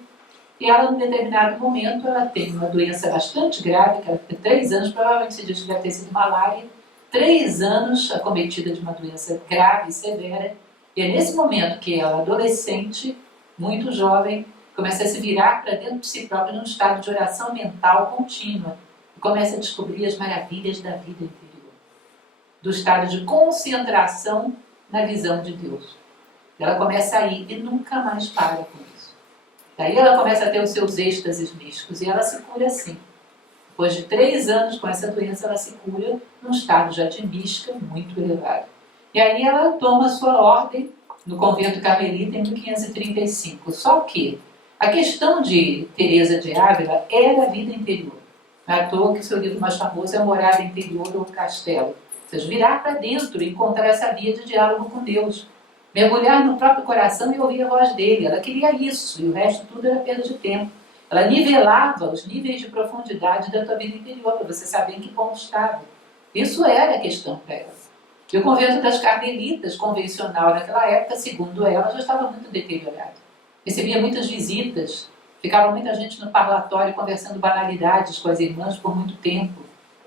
E ela, num determinado momento, ela tem uma doença bastante grave, que ela tem 3 anos, provavelmente se diz que deve ter sido malária, 3 anos acometida de uma doença grave e severa. E é nesse momento que ela, adolescente, muito jovem, começa a se virar para dentro de si própria num estado de oração mental contínua. Começa a descobrir as maravilhas da vida interior, do estado de concentração na visão de Deus. Ela começa a ir e nunca mais para com isso. Daí ela começa a ter os seus êxtases místicos e ela se cura assim. Depois de 3 anos com essa doença, ela se cura num estado já de mística muito elevado. E aí ela toma sua ordem no convento carmelita em 1535. Só que a questão de Teresa de Ávila era a vida interior. Não é à toa que seu livro mais famoso é A Morada Interior ou Castelo. Ou seja, virar para dentro e encontrar essa via de diálogo com Deus. Mergulhar no próprio coração e ouvir a voz dele. Ela queria isso, e o resto tudo era perda de tempo. Ela nivelava os níveis de profundidade da tua vida interior, para você saber em que ponto estava. Isso era a questão para ela. E o convento das Carmelitas, convencional naquela época, segundo ela, já estava muito deteriorado. Recebia muitas visitas, ficava muita gente no parlatório conversando banalidades com as irmãs por muito tempo.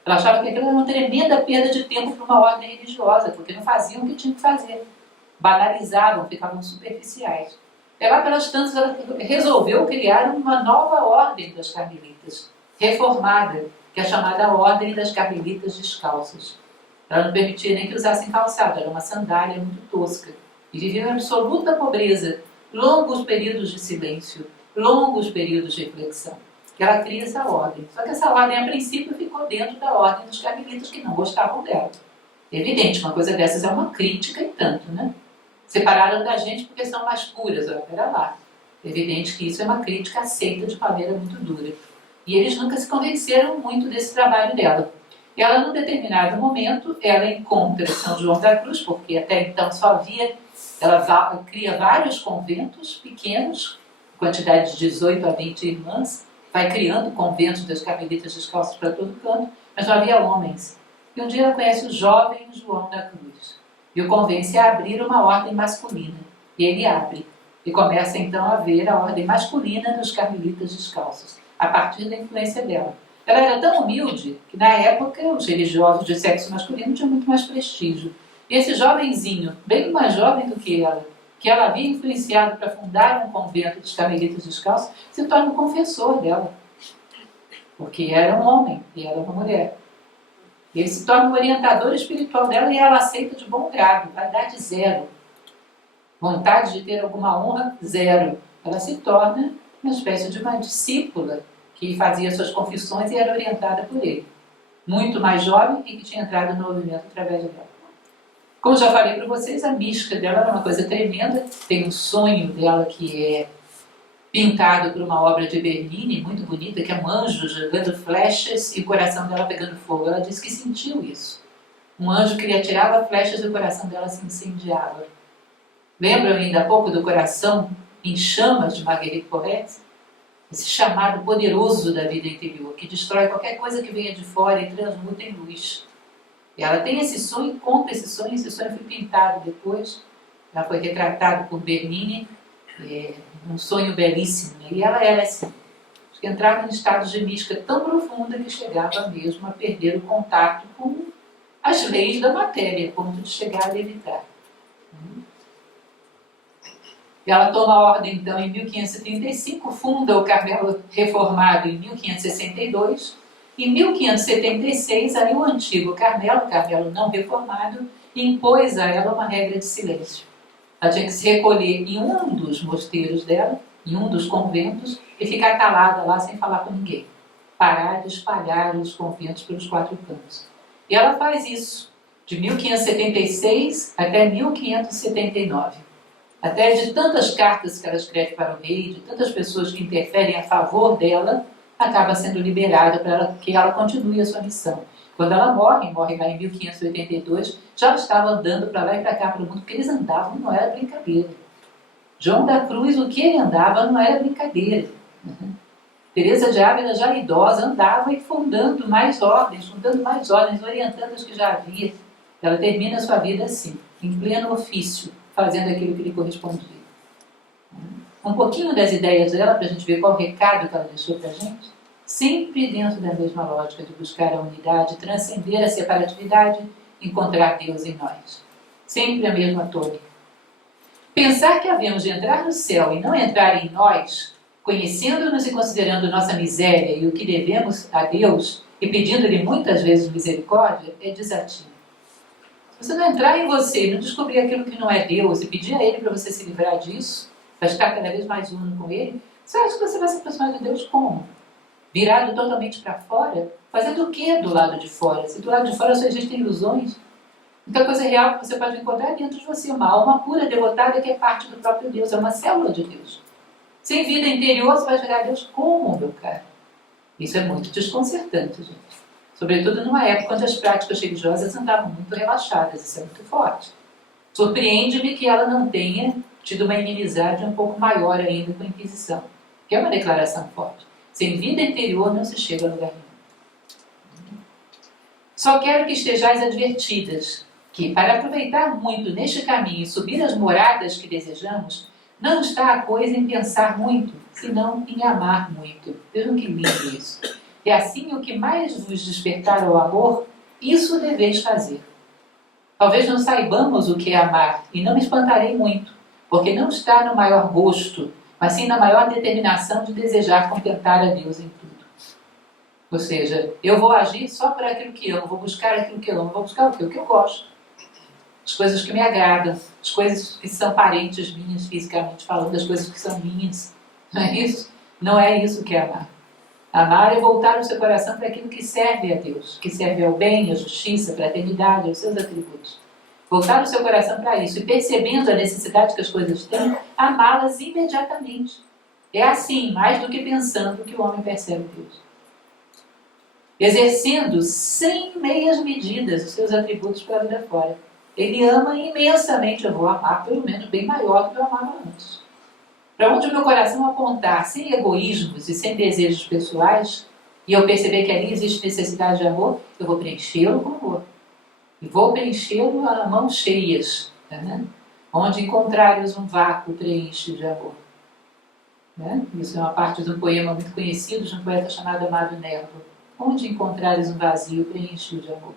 Ela achava que aquilo era uma tremenda perda de tempo para uma ordem religiosa, porque não faziam o que tinham que fazer. Banalizavam, ficavam superficiais. E lá pelas tantas, ela resolveu criar uma nova ordem das Carmelitas, reformada, que é a chamada Ordem das Carmelitas Descalças. Ela não permitia nem que usassem calçado, era uma sandália muito tosca. E viviam em absoluta pobreza, longos períodos de silêncio, longos períodos de reflexão. E ela cria essa ordem. Só que essa ordem, a princípio, ficou dentro da ordem dos carmelitas que não gostavam dela. É evidente, uma coisa dessas é uma crítica e tanto, né? Separaram da gente porque são mais puras. Olha, pera lá. É evidente que isso é uma crítica aceita de maneira muito dura. E eles nunca se convenceram muito desse trabalho dela. E ela, num determinado momento, ela encontra São João da Cruz, porque até então só havia... Ela cria vários conventos pequenos, quantidade de 18 a 20 irmãs, vai criando conventos das carmelitas descalças para todo canto, mas não havia homens. E um dia ela conhece o jovem João da Cruz e o convence a abrir uma ordem masculina. E ele abre. E começa então a ver a ordem masculina dos carmelitas descalços, a partir da influência dela. Ela era tão humilde que na época os religiosos de sexo masculino tinham muito mais prestígio. E esse jovenzinho, bem mais jovem do que ela havia influenciado para fundar um convento dos carmelitas descalços, se torna o confessor dela. Porque era um homem e ela uma mulher. E ele se torna o orientador espiritual dela e ela aceita de bom grado, vaidade zero. Vontade de ter alguma honra, zero. Ela se torna uma espécie de uma discípula que fazia suas confissões e era orientada por ele. Muito mais jovem e que tinha entrado no movimento através dela. Como já falei para vocês, a mística dela era uma coisa tremenda. Tem um sonho dela que é pintado por uma obra de Bernini, muito bonita, que é um anjo jogando flechas e o coração dela pegando fogo. Ela disse que sentiu isso. um anjo que lhe atirava flechas e o coração dela se incendiava. Lembram ainda há pouco do coração em chamas de Marguerite Porete? Esse chamado poderoso da vida interior, que destrói qualquer coisa que venha de fora e transmuta em luz. E ela tem esse sonho, conta esse sonho foi pintado depois, ela foi retratado por Bernini, um sonho belíssimo, né? E ela era assim, que entrava em estados de mística tão profunda que chegava mesmo a perder o contato com as leis da matéria, a ponto de chegar a levitar. E ela toma ordem, então, em 1535, funda o Carmelo Reformado em 1562, em 1576, aí o antigo Carmelo não reformado, impôs a ela uma regra de silêncio. Ela tinha que se recolher em um dos mosteiros dela, em um dos conventos, e ficar calada lá sem falar com ninguém. Parar de espalhar os conventos pelos 4 cantos. E ela faz isso, de 1576 até 1579. Até de tantas cartas que ela escreve para o rei, de tantas pessoas que interferem a favor dela, acaba sendo liberada para que ela continue a sua missão. Quando ela morre lá em 1582, já estava andando para lá e para cá para o mundo, porque eles andavam, não era brincadeira. João da Cruz, o que ele andava não era brincadeira. Teresa de Ávila, já idosa, andava e fundando mais ordens, orientando as que já havia. Ela termina a sua vida assim, em pleno ofício, fazendo aquilo que lhe correspondia. Um pouquinho das ideias dela, para a gente ver qual o recado que ela deixou para a gente, sempre dentro da mesma lógica de buscar a unidade, transcender a separatividade, encontrar Deus em nós. Sempre a mesma tônica. Pensar que havemos de entrar no céu e não entrar em nós, conhecendo-nos e considerando nossa miséria e o que devemos a Deus, e pedindo-lhe muitas vezes misericórdia, é desatino. Se você não entrar em você e não descobrir aquilo que não é Deus e pedir a Ele para você se livrar disso, para estar cada vez mais uno com Ele, você acha que você vai se aproximar de Deus como? Virado totalmente para fora? Fazendo o que do lado de fora? Se do lado de fora só existem ilusões, então a coisa real que você pode encontrar é dentro de você, uma alma pura, devotada, que é parte do próprio Deus, é uma célula de Deus. Sem vida interior, você vai chegar a Deus como, meu caro? Isso é muito desconcertante, gente. Sobretudo numa época onde as práticas religiosas andavam muito relaxadas, isso é muito forte. Surpreende-me que ela não tenha tido uma inimizade um pouco maior ainda com a Inquisição, que é uma declaração forte. Sem vida interior não se chega a lugar nenhum. Só quero que estejais advertidas que, para aproveitar muito neste caminho e subir as moradas que desejamos, não está a coisa em pensar muito, senão em amar muito. Vejam que lindo isso. E assim, o que mais vos despertar ao amor, isso deveis fazer. Talvez não saibamos o que é amar, e não me espantarei muito, porque não está no maior gosto, mas sim na maior determinação de desejar contentar a Deus em tudo. Ou seja, eu vou agir só por aquilo que amo, vou buscar aquilo que eu amo, vou buscar o que? O que eu gosto. As coisas que me agradam, as coisas que são parentes minhas, fisicamente falando, as coisas que são minhas. Não é isso? Não é isso que é amar. Amar é voltar o seu coração para aquilo que serve a Deus, que serve ao bem, à justiça, à fraternidade, aos seus atributos. Voltar o seu coração para isso e percebendo a necessidade que as coisas têm, amá-las imediatamente. É assim, mais do que pensando, que o homem percebe Deus. Exercendo sem meias medidas os seus atributos para a vida fora. Ele ama imensamente, eu vou amar pelo menos bem maior do que eu amava antes. Para onde o meu coração apontar, sem egoísmos e sem desejos pessoais, e eu perceber que ali existe necessidade de amor, eu vou preenchê-lo com amor. E vou preenchê-lo a mãos cheias, né? Onde encontrares um vácuo, preenche de amor. Né? Isso é uma parte de um poema muito conhecido de um poeta chamado Amado Nervo. Onde encontrares um vazio, preenche de amor.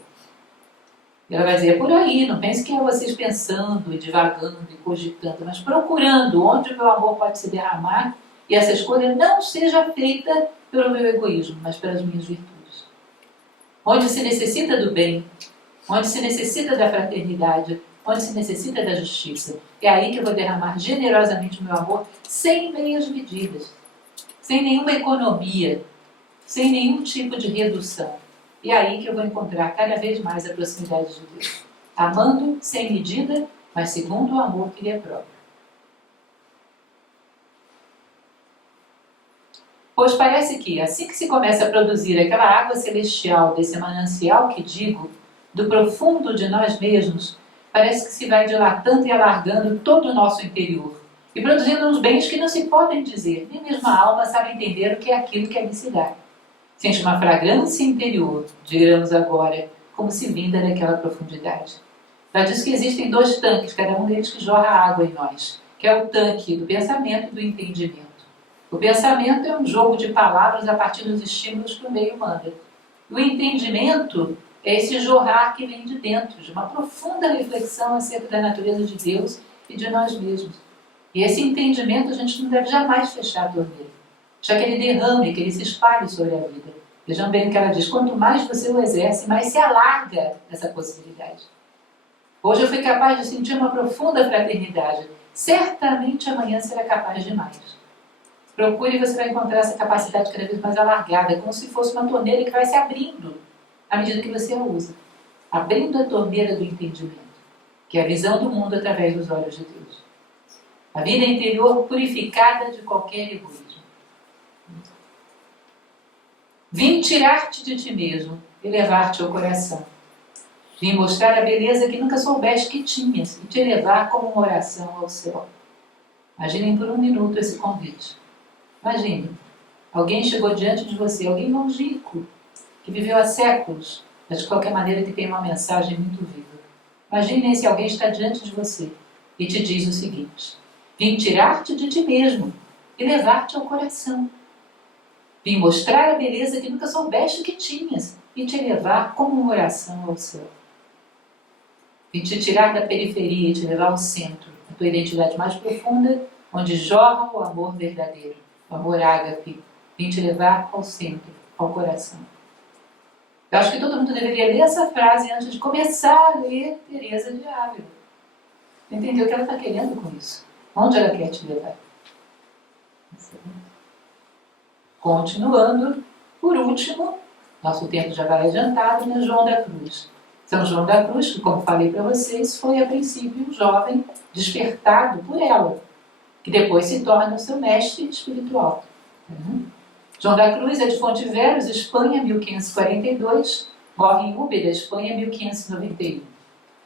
E ela vai dizer, é por aí, não pense que é vocês pensando e divagando e cogitando, mas procurando onde o meu amor pode se derramar e essa escolha não seja feita pelo meu egoísmo, mas pelas minhas virtudes. Onde se necessita do bem, onde se necessita da fraternidade, onde se necessita da justiça. É aí que eu vou derramar generosamente o meu amor, sem meias medidas, sem nenhuma economia, sem nenhum tipo de redução. E é aí que eu vou encontrar cada vez mais a proximidade de Deus. Amando sem medida, mas segundo o amor que lhe é próprio. Pois parece que, assim que se começa a produzir aquela água celestial desse manancial que digo, do profundo de nós mesmos, parece que se vai dilatando e alargando todo o nosso interior e produzindo uns bens que não se podem dizer, nem mesmo a alma sabe entender o que é aquilo que ali se dá. Sente uma fragrância interior, digamos agora, como se vinda daquela profundidade. Ela diz que existem 2 tanques, cada um deles que jorra água em nós, que é o tanque do pensamento e do entendimento. O pensamento é um jogo de palavras a partir dos estímulos que o meio manda. O entendimento é esse jorrar que vem de dentro, de uma profunda reflexão acerca da natureza de Deus e de nós mesmos. E esse entendimento a gente não deve jamais fechar a torneira. Já que ele derrame, que ele se espalhe sobre a vida. Vejam bem o que ela diz, quanto mais você o exerce, mais se alarga essa possibilidade. Hoje eu fui capaz de sentir uma profunda fraternidade. Certamente amanhã será capaz de mais. Procure e você vai encontrar essa capacidade cada vez mais alargada, como se fosse uma torneira que vai se abrindo à medida que você a usa. Abrindo a torneira do entendimento, que é a visão do mundo através dos olhos de Deus. A vida interior purificada de qualquer egoísmo. Vim tirar-te de ti mesmo e levar-te ao coração. Vim mostrar a beleza que nunca soubeste que tinhas e te elevar como uma oração ao céu. Imaginem por um minuto esse convite. Imagine, alguém chegou diante de você, alguém longínquo, que viveu há séculos, mas de qualquer maneira que tem uma mensagem muito viva. Imagine se alguém está diante de você e te diz o seguinte: vim tirar-te de ti mesmo e levar-te ao coração. Vim mostrar a beleza que nunca soubeste que tinhas e te elevar como uma oração ao céu. Vim te tirar da periferia e te levar ao centro, a tua identidade mais profunda, onde jorra o amor verdadeiro, o amor ágape. Vim te levar ao centro, ao coração. Eu acho que todo mundo deveria ler essa frase antes de começar a ler Teresa de Ávila. Entendeu o que ela está querendo com isso? Onde ela quer te levar? Continuando, por último, nosso tempo já vai adiantado, né? João da Cruz. São João da Cruz, que, como falei para vocês, foi a princípio um jovem despertado por ela, que depois se torna o seu mestre espiritual. João da Cruz é de Fontiveros, Espanha, 1542, morre em Úbeda, Espanha, 1591.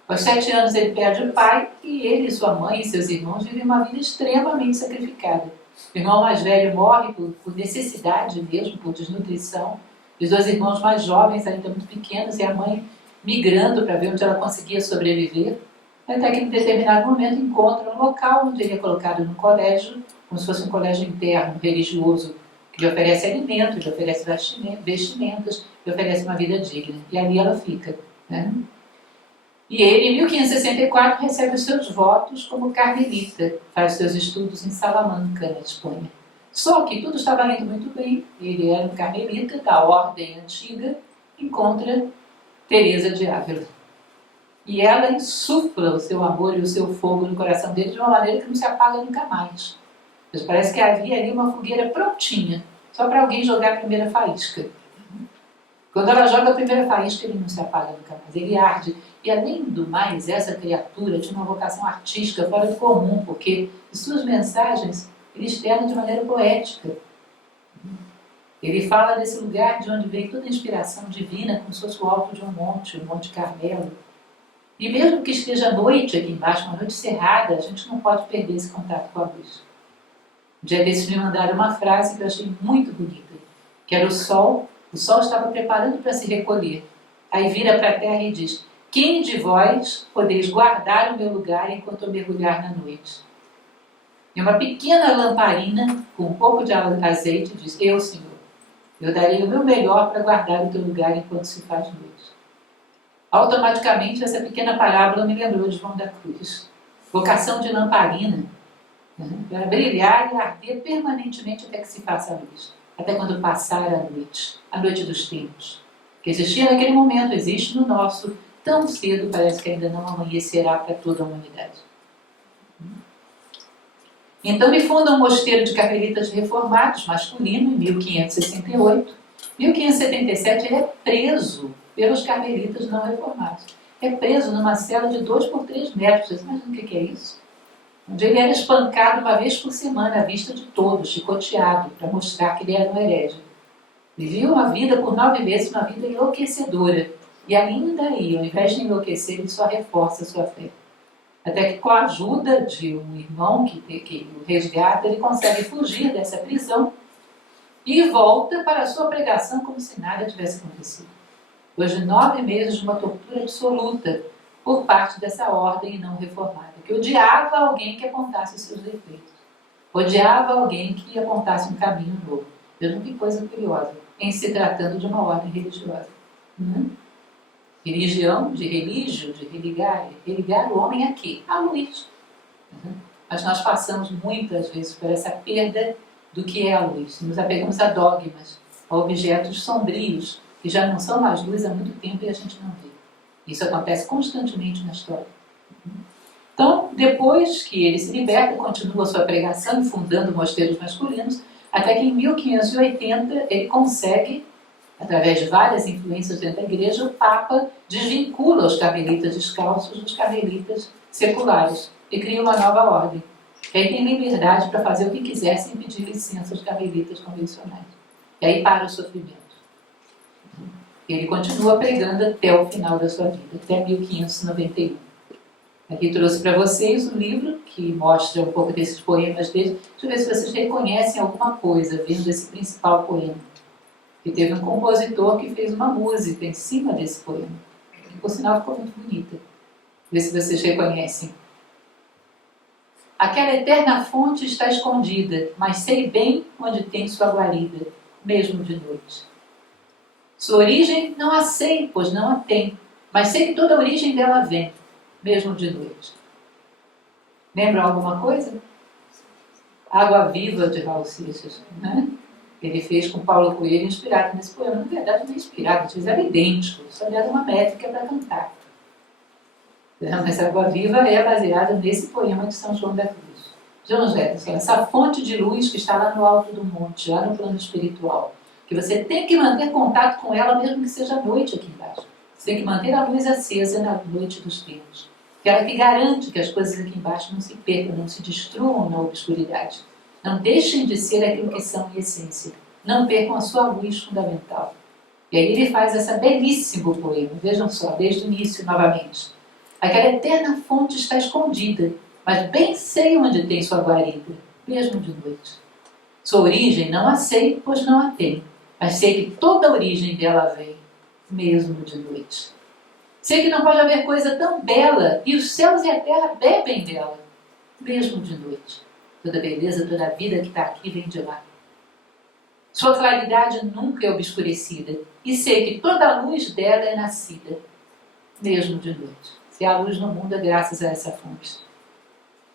Aos 7 anos ele perde o pai e ele, sua mãe e seus irmãos vivem uma vida extremamente sacrificada. O irmão mais velho morre por necessidade mesmo, por desnutrição. Os 2 irmãos mais jovens, ainda muito pequenos, e a mãe migrando para ver onde ela conseguia sobreviver. Até que em determinado momento encontra um local onde ele é colocado num colégio, como se fosse um colégio interno, religioso, que lhe oferece alimento, lhe oferece vestimentas, lhe oferece uma vida digna. E ali ela fica. Né? E ele, em 1564, recebe os seus votos como carmelita, faz seus estudos em Salamanca, na Espanha. Só que tudo estava indo muito bem, ele era um carmelita da ordem antiga, encontra Teresa de Ávila. E ela insufla o seu amor e o seu fogo no coração dele de uma maneira que não se apaga nunca mais. Mas parece que havia ali uma fogueira prontinha, só para alguém jogar a primeira faísca. Quando ela joga a primeira faísca, ele não se apaga nunca mais, ele arde. E além do mais, essa criatura tinha uma vocação artística fora do comum, porque em suas mensagens ele externa de maneira poética. Ele fala desse lugar de onde vem toda a inspiração divina, como se fosse o alto de um monte, o Monte Carmelo. E mesmo que esteja à noite aqui embaixo, uma noite cerrada, a gente não pode perder esse contato com a luz. Um dia desses me mandaram uma frase que eu achei muito bonita, que era o sol estava preparando para se recolher. Aí vira para a terra e diz: quem de vós podeis guardar o meu lugar enquanto eu mergulhar na noite? E uma pequena lamparina, com um pouco de azeite, diz: eu, Senhor, eu darei o meu melhor para guardar o teu lugar enquanto se faz noite. Automaticamente, essa pequena parábola me lembrou de João da Cruz. Vocação de lamparina, né? Para brilhar e arder permanentemente até que se faça a luz. Até quando passar a noite dos tempos. Que existia naquele momento, existe no nosso, tão cedo parece que ainda não amanhecerá para toda a humanidade. Então ele funda um mosteiro de carmelitas reformados, masculino, em 1568. Em 1577 ele é preso pelos carmelitas não reformados. É preso numa cela de 2 por 3 metros. Vocês imaginam o que é isso? Onde ele era espancado uma vez por semana, à vista de todos, chicoteado, para mostrar que ele era um herege. Vivia uma vida por 9 meses, uma vida enlouquecedora. E ainda aí, ao invés de enlouquecer, ele só reforça a sua fé. Até que com a ajuda de um irmão que o resgata, ele consegue fugir dessa prisão e volta para a sua pregação como se nada tivesse acontecido. Depois de 9 meses de uma tortura absoluta por parte dessa ordem não reformada, que odiava alguém que apontasse os seus defeitos, odiava alguém que apontasse um caminho novo. Vejam que coisa curiosa, em se tratando de uma ordem religiosa. Religião, de religio, de religar o homem aqui, a luz. Mas nós passamos muitas vezes por essa perda do que é a luz. Nos apegamos a dogmas, a objetos sombrios, que já não são mais luz há muito tempo e a gente não vê. Isso acontece constantemente na história. Então, depois que ele se liberta, continua sua pregação, fundando mosteiros masculinos, até que em 1580 ele consegue, através de várias influências dentro da igreja, o Papa desvincula os carmelitas descalços dos carmelitas seculares e cria uma nova ordem. E aí tem liberdade para fazer o que quiser sem pedir licença aos carmelitas convencionais. E aí para o sofrimento. Ele continua pregando até o final da sua vida, até 1591. Aqui trouxe para vocês um livro que mostra um pouco desses poemas dele. Deixa eu ver se vocês reconhecem alguma coisa vendo esse principal poema. E teve um compositor que fez uma música em cima desse poema, que por sinal ficou muito bonita. Vê se vocês reconhecem. Aquela eterna fonte está escondida, mas sei bem onde tem sua guarida, mesmo de noite. Sua origem não a sei, pois não a tem, mas sei que toda a origem dela vem, mesmo de noite. Lembram alguma coisa? Água Viva, de Raul Seixas, né? Ele fez com Paulo Coelho, inspirado nesse poema. Na verdade, não é inspirado, eles eram idênticos, só deram uma métrica para cantar. Mas a Água Viva é baseada nesse poema de São João da Cruz. João Jefferson, essa fonte de luz que está lá no alto do monte, lá no plano espiritual, que você tem que manter contato com ela mesmo que seja noite aqui embaixo. Você tem que manter a luz acesa na noite dos tempos. Aquela que garante que as coisas aqui embaixo não se percam, não se destruam na obscuridade. Não deixem de ser aquilo que são em essência. Não percam a sua luz fundamental. E aí ele faz essa belíssimo poema. Vejam só, desde o início novamente. Aquela eterna fonte está escondida, mas bem sei onde tem sua guarida, mesmo de noite. Sua origem não a sei, pois não a tem, mas sei que toda a origem dela vem, mesmo de noite. Sei que não pode haver coisa tão bela, e os céus e a terra bebem dela, mesmo de noite. Toda a beleza, toda a vida que está aqui vem de lá. Sua claridade nunca é obscurecida, e sei que toda a luz dela é nascida, mesmo de noite. Se há luz no mundo é graças a essa fonte.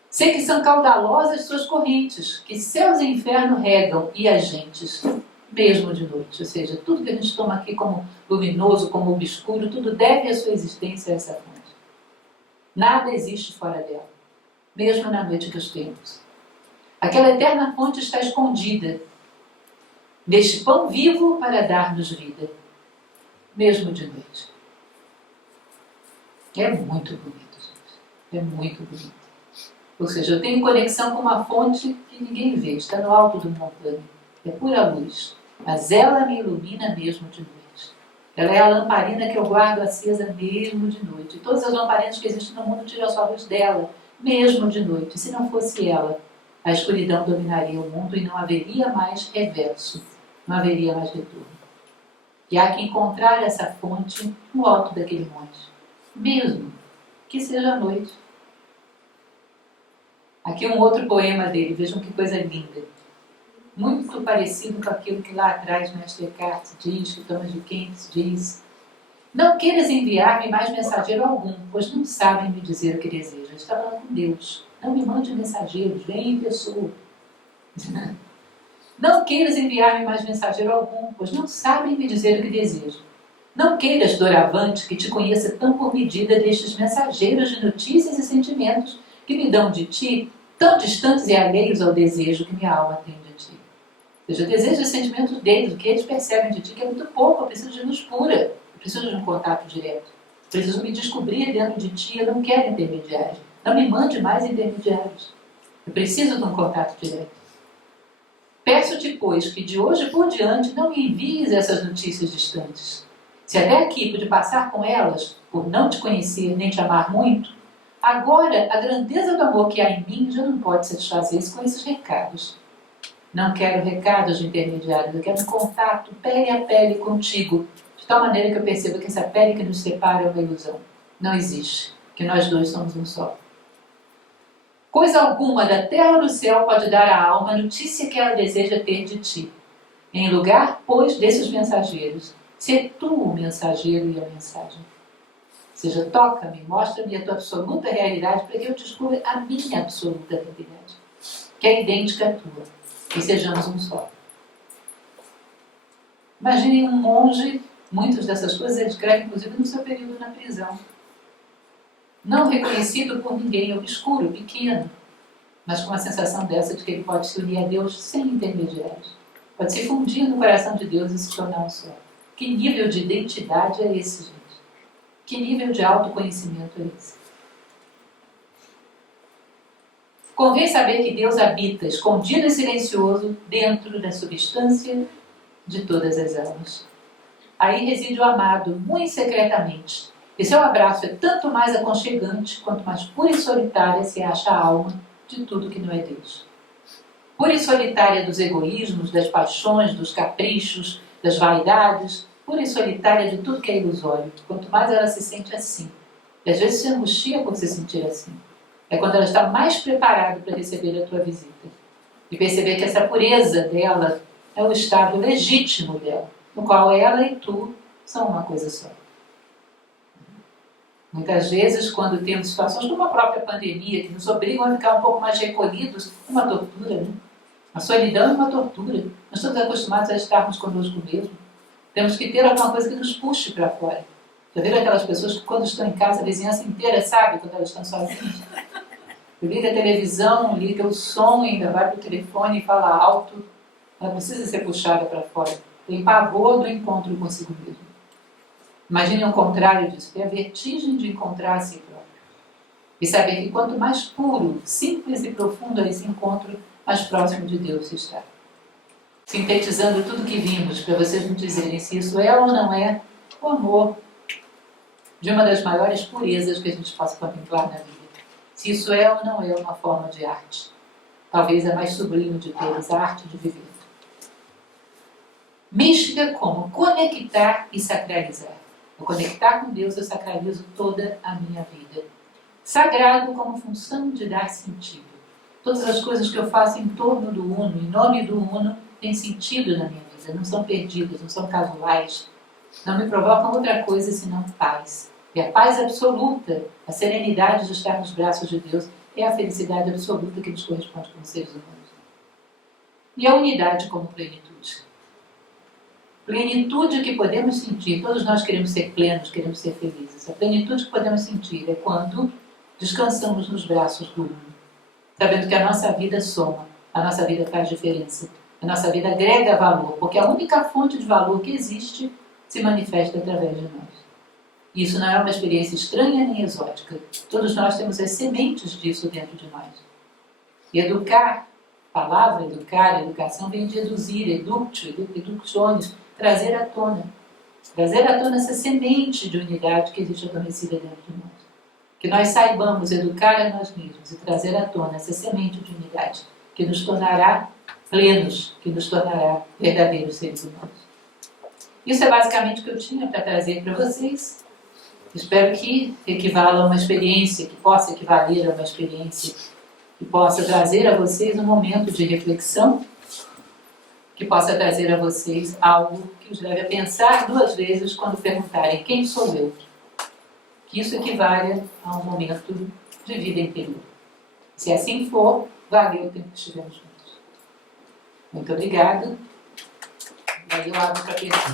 Sei que são caudalosas suas correntes, que céus e inferno regam, e as gentes, mesmo de noite. Ou seja, tudo que a gente toma aqui como luminoso, como obscuro, tudo deve a sua existência a essa fonte. Nada existe fora dela, mesmo na noite dos tempos. Aquela eterna fonte está escondida neste pão vivo para dar-nos vida, mesmo de noite. É muito bonito, gente. É muito bonito. Ou seja, eu tenho conexão com uma fonte que ninguém vê, está no alto do montanha. É pura luz, mas ela me ilumina mesmo de noite. Ela é a lamparina que eu guardo acesa mesmo de noite. E todas as lamparinas que existem no mundo tiram a sua luz dela, mesmo de noite. E se não fosse ela, a escuridão dominaria o mundo e não haveria mais reverso, não haveria mais retorno. E há que encontrar essa fonte no alto daquele monte, mesmo que seja à noite. Aqui um outro poema dele, vejam que coisa linda. Muito parecido com aquilo que lá atrás Mestre Eckhart diz, que Thomas de Kempis diz. Não queiras enviar-me mais mensageiro algum, pois não sabem me dizer o que desejam. Está falando com Deus. Não me mande mensageiros, vem em pessoa. Não queiras enviar-me mais mensageiro algum, pois não sabem me dizer o que desejam. Não queiras, doravante, que te conheça tão por medida destes mensageiros de notícias e sentimentos que me dão de ti, tão distantes e alheios ao desejo que minha alma tem de ti. Ou seja, o desejo e os sentimentos deles, o que eles percebem de ti, que é muito pouco, eu preciso de luz pura, eu preciso de um contato direto. Eu preciso me descobrir dentro de ti, eu não quero intermediários. Não me mande mais intermediários. Eu preciso de um contato direto. Peço-te, pois, que de hoje por diante não me envies essas notícias distantes. Se até aqui pude passar com elas, por não te conhecer nem te amar muito, agora a grandeza do amor que há em mim já não pode satisfazer-se com esses recados. Não quero recados de intermediários, eu quero um contato pele a pele contigo, de tal maneira que eu perceba que essa pele que nos separa é uma ilusão. Não existe, que nós dois somos um só. Coisa alguma da terra ou do céu pode dar à alma a notícia que ela deseja ter de ti. Em lugar, pois, desses mensageiros, sê tu o mensageiro e a mensagem. Ou seja, toca-me, mostra-me a tua absoluta realidade para que eu descubra a minha absoluta realidade, que é idêntica à tua, e sejamos um só. Imaginem um monge, muitas dessas coisas ele escreve inclusive no seu período na prisão. Não reconhecido por ninguém, obscuro, pequeno, mas com a sensação dessa de que ele pode se unir a Deus sem intermediários. Pode se fundir no coração de Deus e se tornar um só. Que nível de identidade é esse, gente? Que nível de autoconhecimento é esse? Convém saber que Deus habita, escondido e silencioso, dentro da substância de todas as almas. Aí reside o amado, muito secretamente. E seu abraço é tanto mais aconchegante, quanto mais pura e solitária se acha a alma de tudo que não é Deus. Pura e solitária dos egoísmos, das paixões, dos caprichos, das vaidades, pura e solitária de tudo que é ilusório. Quanto mais ela se sente assim, e às vezes se angustia por se sentir assim, é quando ela está mais preparada para receber a tua visita. E perceber que essa pureza dela é o estado legítimo dela, no qual ela e tu são uma coisa só. Muitas vezes, quando temos situações como a própria pandemia, que nos obrigam a ficar um pouco mais recolhidos, é uma tortura, né? A solidão é uma tortura. Nós estamos acostumados a estarmos conosco mesmo. Temos que ter alguma coisa que nos puxe para fora. Já viram aquelas pessoas que quando estão em casa, a vizinhança inteira sabe quando elas estão sozinhas? Liga a televisão, liga o som, ainda vai para o telefone e fala alto. Ela precisa ser puxada para fora. Tem pavor do encontro consigo mesmo. Imagine o contrário disso, ter a vertigem de encontrar a si próprio. E saber que quanto mais puro, simples e profundo é esse encontro, mais próximo de Deus se está. Sintetizando tudo que vimos, para vocês me dizerem se isso é ou não é o amor de uma das maiores purezas que a gente possa contemplar na vida. Se isso é ou não é uma forma de arte. Talvez a mais sublime de todas, a arte de viver. Mística como conectar e sacralizar. Ao conectar com Deus, eu sacralizo toda a minha vida. Sagrado como função de dar sentido. Todas as coisas que eu faço em torno do Uno, em nome do Uno, têm sentido na minha vida. Não são perdidas, não são casuais. Não me provocam outra coisa senão paz. E a paz absoluta, a serenidade de estar nos braços de Deus, é a felicidade absoluta que nos corresponde como seres humanos. E a unidade como plenitude. Plenitude que podemos sentir, todos nós queremos ser plenos, queremos ser felizes. A plenitude que podemos sentir é quando descansamos nos braços do Uno, sabendo que a nossa vida soma, a nossa vida faz diferença, a nossa vida agrega valor, porque a única fonte de valor que existe se manifesta através de nós. E isso não é uma experiência estranha nem exótica. Todos nós temos as sementes disso dentro de nós. E educar, palavra educar, educação vem de eduzir, eductio, eductiones, trazer à tona essa semente de unidade que existe adormecida dentro de nós. Que nós saibamos educar a nós mesmos e trazer à tona essa semente de unidade que nos tornará plenos, que nos tornará verdadeiros seres humanos. Isso é basicamente o que eu tinha para trazer para vocês. Espero que equivala a uma experiência, que possa equivaler a uma experiência, que possa trazer a vocês um momento de reflexão, que possa trazer a vocês algo que os leve a pensar duas vezes quando perguntarem quem sou eu. Que isso equivale a um momento de vida interior. Se assim for, valeu o tempo que estivemos juntos. Muito obrigada. Aí eu abro para perguntas.